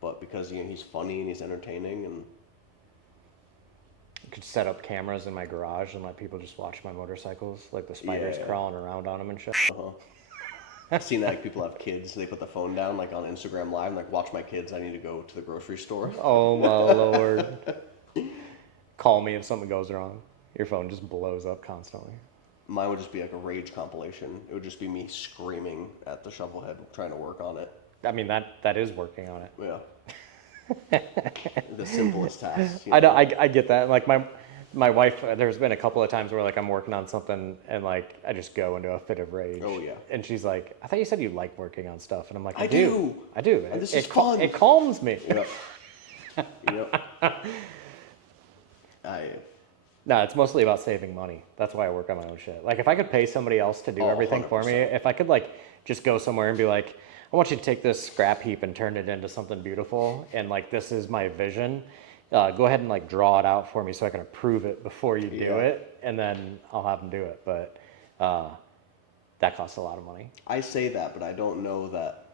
But because, he's funny and he's entertaining, and I could set up cameras in my garage and let people just watch my motorcycles, like the spiders Yeah. crawling around on them and shit. I've seen that, like, people have kids, they put the phone down, like, on Instagram Live, and, like, watch my kids, I need to go to the grocery store. Oh my lord. Call me if something goes wrong. Your phone just blows up constantly. Mine would just be like a rage compilation. It would just be me screaming at the shovelhead, trying to work on it. I mean, that is working on it. Yeah. The simplest task. I know, I get that. Like my wife, there's been a couple of times where like I'm working on something and like I just go into a fit of rage. Oh, yeah. And she's like, I thought you said you like working on stuff, and I'm like, I do. I do. And this is fun. It calms me. Yep. Yep. No, it's mostly about saving money. That's why I work on my own shit. Like if I could pay somebody else to do Oh, everything for me, 100%. if I could like just go somewhere and be like, I want you to take this scrap heap and turn it into something beautiful, and like this is my vision. Go ahead and like draw it out for me so I can approve it before you do Yeah. it, and then I'll have them do it. But that costs a lot of money. I say that, but I don't know that.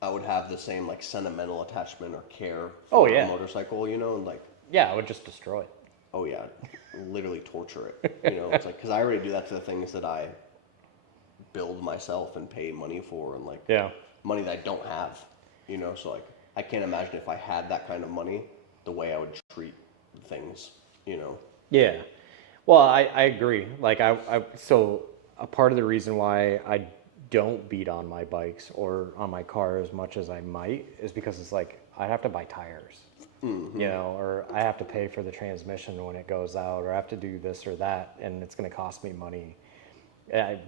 I would have the same like sentimental attachment or care Oh, for yeah. a motorcycle, you know, and like, Yeah, I would just destroy it. oh yeah, literally torture it. You know, it's like because I already do that to the things that I build myself and pay money for, and like Yeah. money that I don't have. You know, so like I can't imagine if I had that kind of money, the way I would treat things. You know. Yeah. Well, I agree. Like so a part of the reason why I don't beat on my bikes or on my car as much as I might is because it's like I have to buy tires, Mm-hmm. you know, or I have to pay for the transmission when it goes out, or I have to do this or that, and it's going to cost me money. I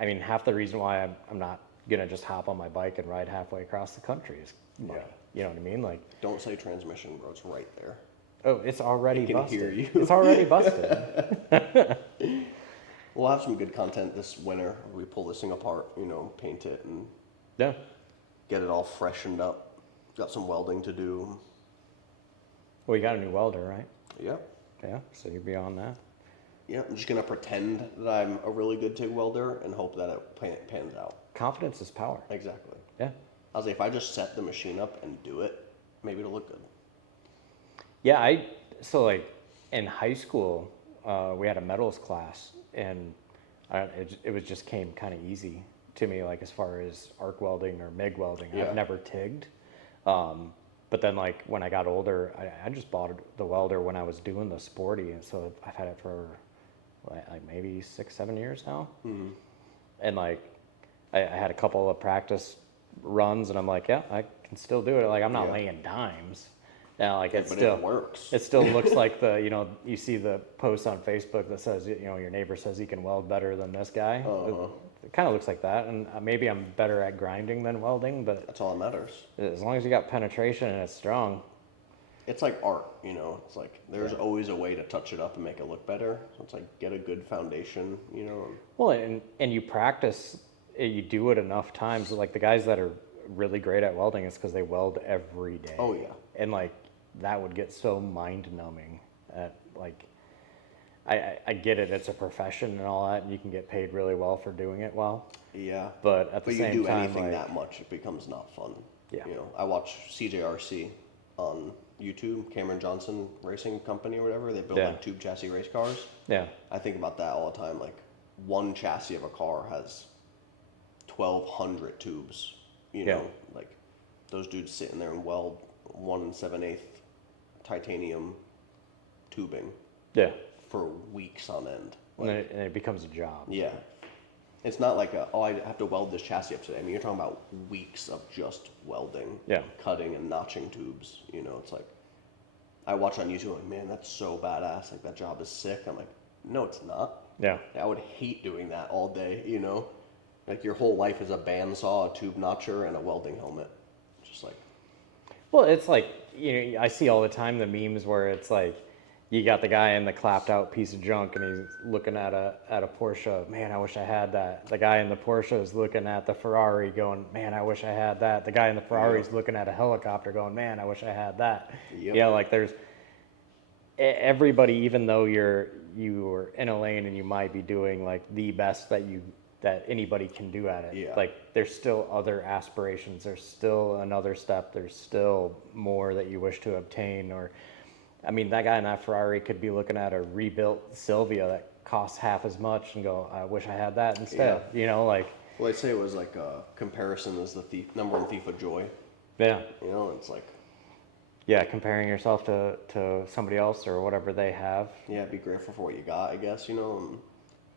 mean, half the reason why I'm not gonna just hop on my bike and ride halfway across the country is money. Yeah. You know what I mean? Like, Don't say transmission, bro. It's right there. oh, it's already It can busted. hear you. It's already busted. We'll have some good content this winter. We pull this thing apart, you know, paint it and Yeah. get it all freshened up. Got some welding to do. Well, you got a new welder, right? Yeah. Yeah. So you'd be on that. Yeah, I'm just gonna pretend that I'm a really good TIG welder and hope that it pans out. Confidence is power. Exactly. Yeah. I was like, if I just set the machine up and do it, maybe it'll look good. Yeah. So like in high school, we had a metals class, and it was just came kind of easy to me, like as far as arc welding or MIG welding. Yeah. I've never TIGged. But then like when I got older, I just bought the welder when I was doing the sporty, and so I've had it for like maybe 6-7 years now. Mm-hmm. And like I had a couple of practice runs, and I'm like, yeah, I can still do it. Like I'm not Yeah. laying dimes. Now, like it But still it works. It still looks like you see the post on Facebook that says, your neighbor says he can weld better than this guy. Uh-huh. It kind of looks like that, and maybe I'm better at grinding than welding, but That's all that matters. as long as you got penetration and it's strong. It's like art, you know. It's like there's always a way to touch it up and make it look better. So it's like get a good foundation, you know. Well, and you practice, you do it enough times. Like the guys that are really great at welding, it's because they weld every day. Oh yeah. And like that would get so mind numbing. Like I get it, it's a profession and all that, and you can get paid really well for doing it well. Yeah. But at the But same you do time, anything like, that much, it becomes not fun. Yeah. You know, I watch CJRC on YouTube, Cameron Johnson Racing Company or whatever. They build Yeah. like tube chassis race cars. yeah, I think about that all the time. Like one chassis of a car has 1,200 tubes. You Yeah. know, like those dudes sitting there and weld 1 7/8 titanium tubing yeah, for weeks on end. and it becomes a job. Yeah. It's not like I have to weld this chassis up today. I mean, you're talking about weeks of just welding, Yeah. cutting and notching tubes. You know, it's like, I watch on YouTube, like, man, that's so badass. Like, that job is sick. I'm like, no, it's not. Yeah, I would hate doing that all day, you know? Like, your whole life is a bandsaw, a tube notcher, and a welding helmet. Just like, well, it's like I see all the time the memes where it's like you got the guy in the clapped out piece of junk, and he's looking at a Porsche. Man, I wish I had that. The guy in the Porsche is looking at the Ferrari, going, man, I wish I had that. The guy in the Ferrari is looking at a helicopter, going, man, I wish I had that. Yep. Yeah, like there's everybody, even though you are in a lane and you might be doing like the best that anybody can do at it. Yeah. Like there's still other aspirations. There's still another step. There's still more that you wish to obtain. Or, I mean, that guy in that Ferrari could be looking at a rebuilt Silvia that costs half as much and go, I wish I had that instead. Yeah. You know, like, well, I'd say it was like comparison is the number one thief of joy. yeah. You know, it's like, Yeah, comparing yourself to somebody else or whatever they have. yeah, be grateful for what you got, I guess, you know. And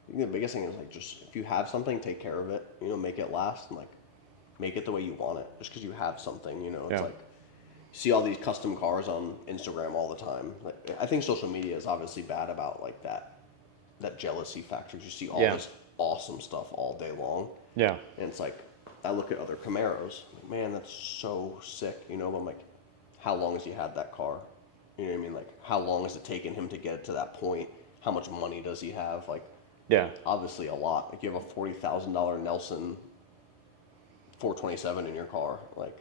I think the biggest thing is like just if you have something, take care of it. You know, make it last and like make it the way you want it. Just because you have something, you know, it's Yeah. like you see all these custom cars on Instagram all the time. Like, I think social media is obviously bad about like that jealousy factor. You see all Yeah. this awesome stuff all day long, Yeah. and it's like I look at other Camaros, like, man, that's so sick, you know. But I'm like, how long has he had that car? You know what I mean? Like, how long has it taken him to get to that point? How much money does he have? Like, Yeah. obviously a lot. Like, you have a $40,000 Nelson 427 in your car. Like,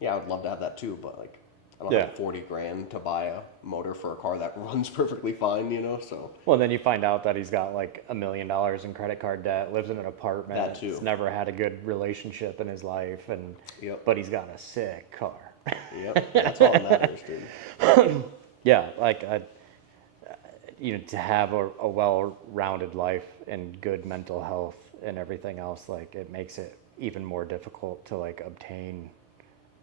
yeah, I would love to have that too, but like, I don't Yeah. have 40 grand to buy a motor for a car that runs perfectly fine, you know, so. Well, then you find out that he's got like $1 million in credit card debt, lives in an apartment, That too. has never had a good relationship in his life, and Yep. but he's got a sick car. Yep, that's all that matters, dude. Yeah, like to have a well-rounded life and good mental health and everything else, like it makes it even more difficult to like obtain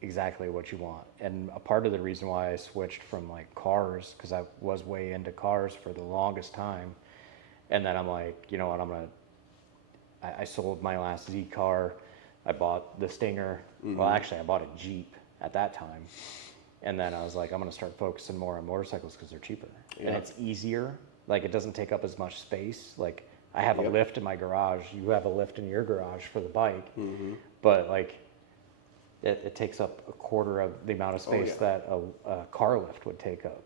exactly what you want. And a part of the reason why I switched from like cars, because I was way into cars for the longest time, and then I'm like, you know what, I sold my last Z car, I bought the Stinger. Well, actually I bought a Jeep at that time, and then I was like, I'm gonna start focusing more on motorcycles because they're cheaper and it's easier. Like it doesn't take up as much space. Like I have a lift in my garage. You have a lift in your garage for the bike, but like it takes up a quarter of the amount of space that a car lift would take up.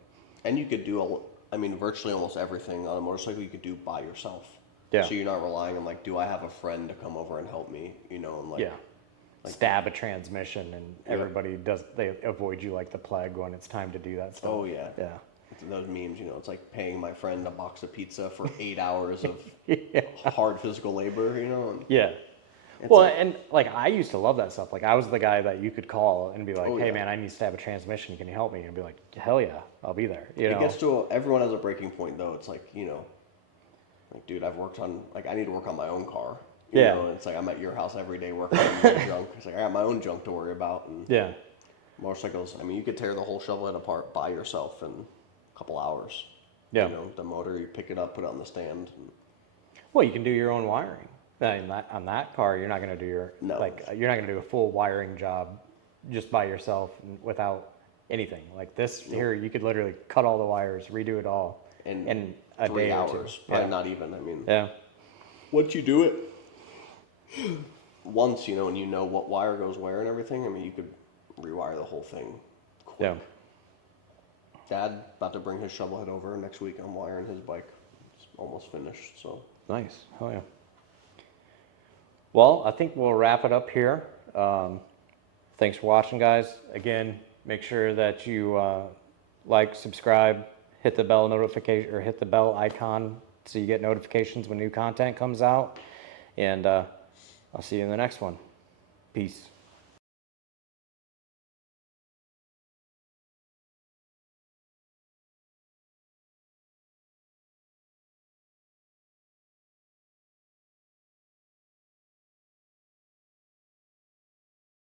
And you could do, virtually almost everything on a motorcycle you could do by yourself. Yeah. So you're not relying on like, do I have a friend to come over and help me, you know, and like, Stab a transmission, and everybody they avoid you like the plague when it's time to do that stuff. oh yeah. Yeah. Those memes, you know, it's like paying my friend a box of pizza for 8 hours of hard physical labor, you know? And Yeah. Well, and like I used to love that stuff. Like I was the guy that you could call and be like, "Hey, man, I need to stab a transmission. Can you help me?" And be like, "Hell yeah, I'll be there." You know? It gets to everyone has a breaking point though. It's like, you know, like, dude, I've worked on, like, I need to work on my own car. You know? It's like I'm at your house every day working on your junk. It's like I got my own junk to worry about. And motorcycles, you could tear the whole Shovelhead apart by yourself in a couple hours. Yeah. You know, the motor, you pick it up, put it on the stand. And, well, you can do your own wiring. On that car, you're not going to do you're not going to do a full wiring job just by yourself without anything. Like this here, you could literally cut all the wires, redo it all in a 3 day hours, or two. probably not even. Yeah. Once you do it, once, you know, and you know what wire goes where and everything, you could rewire the whole thing quick. Yeah. Dad about to bring his Shovelhead over next week. I'm wiring his bike. It's almost finished, so. Nice. Oh yeah. Well, I think we'll wrap it up here. Thanks for watching, guys. Again, make sure that you like, subscribe, hit the bell notification or hit the bell icon so you get notifications when new content comes out. And I'll see you in the next one. Peace.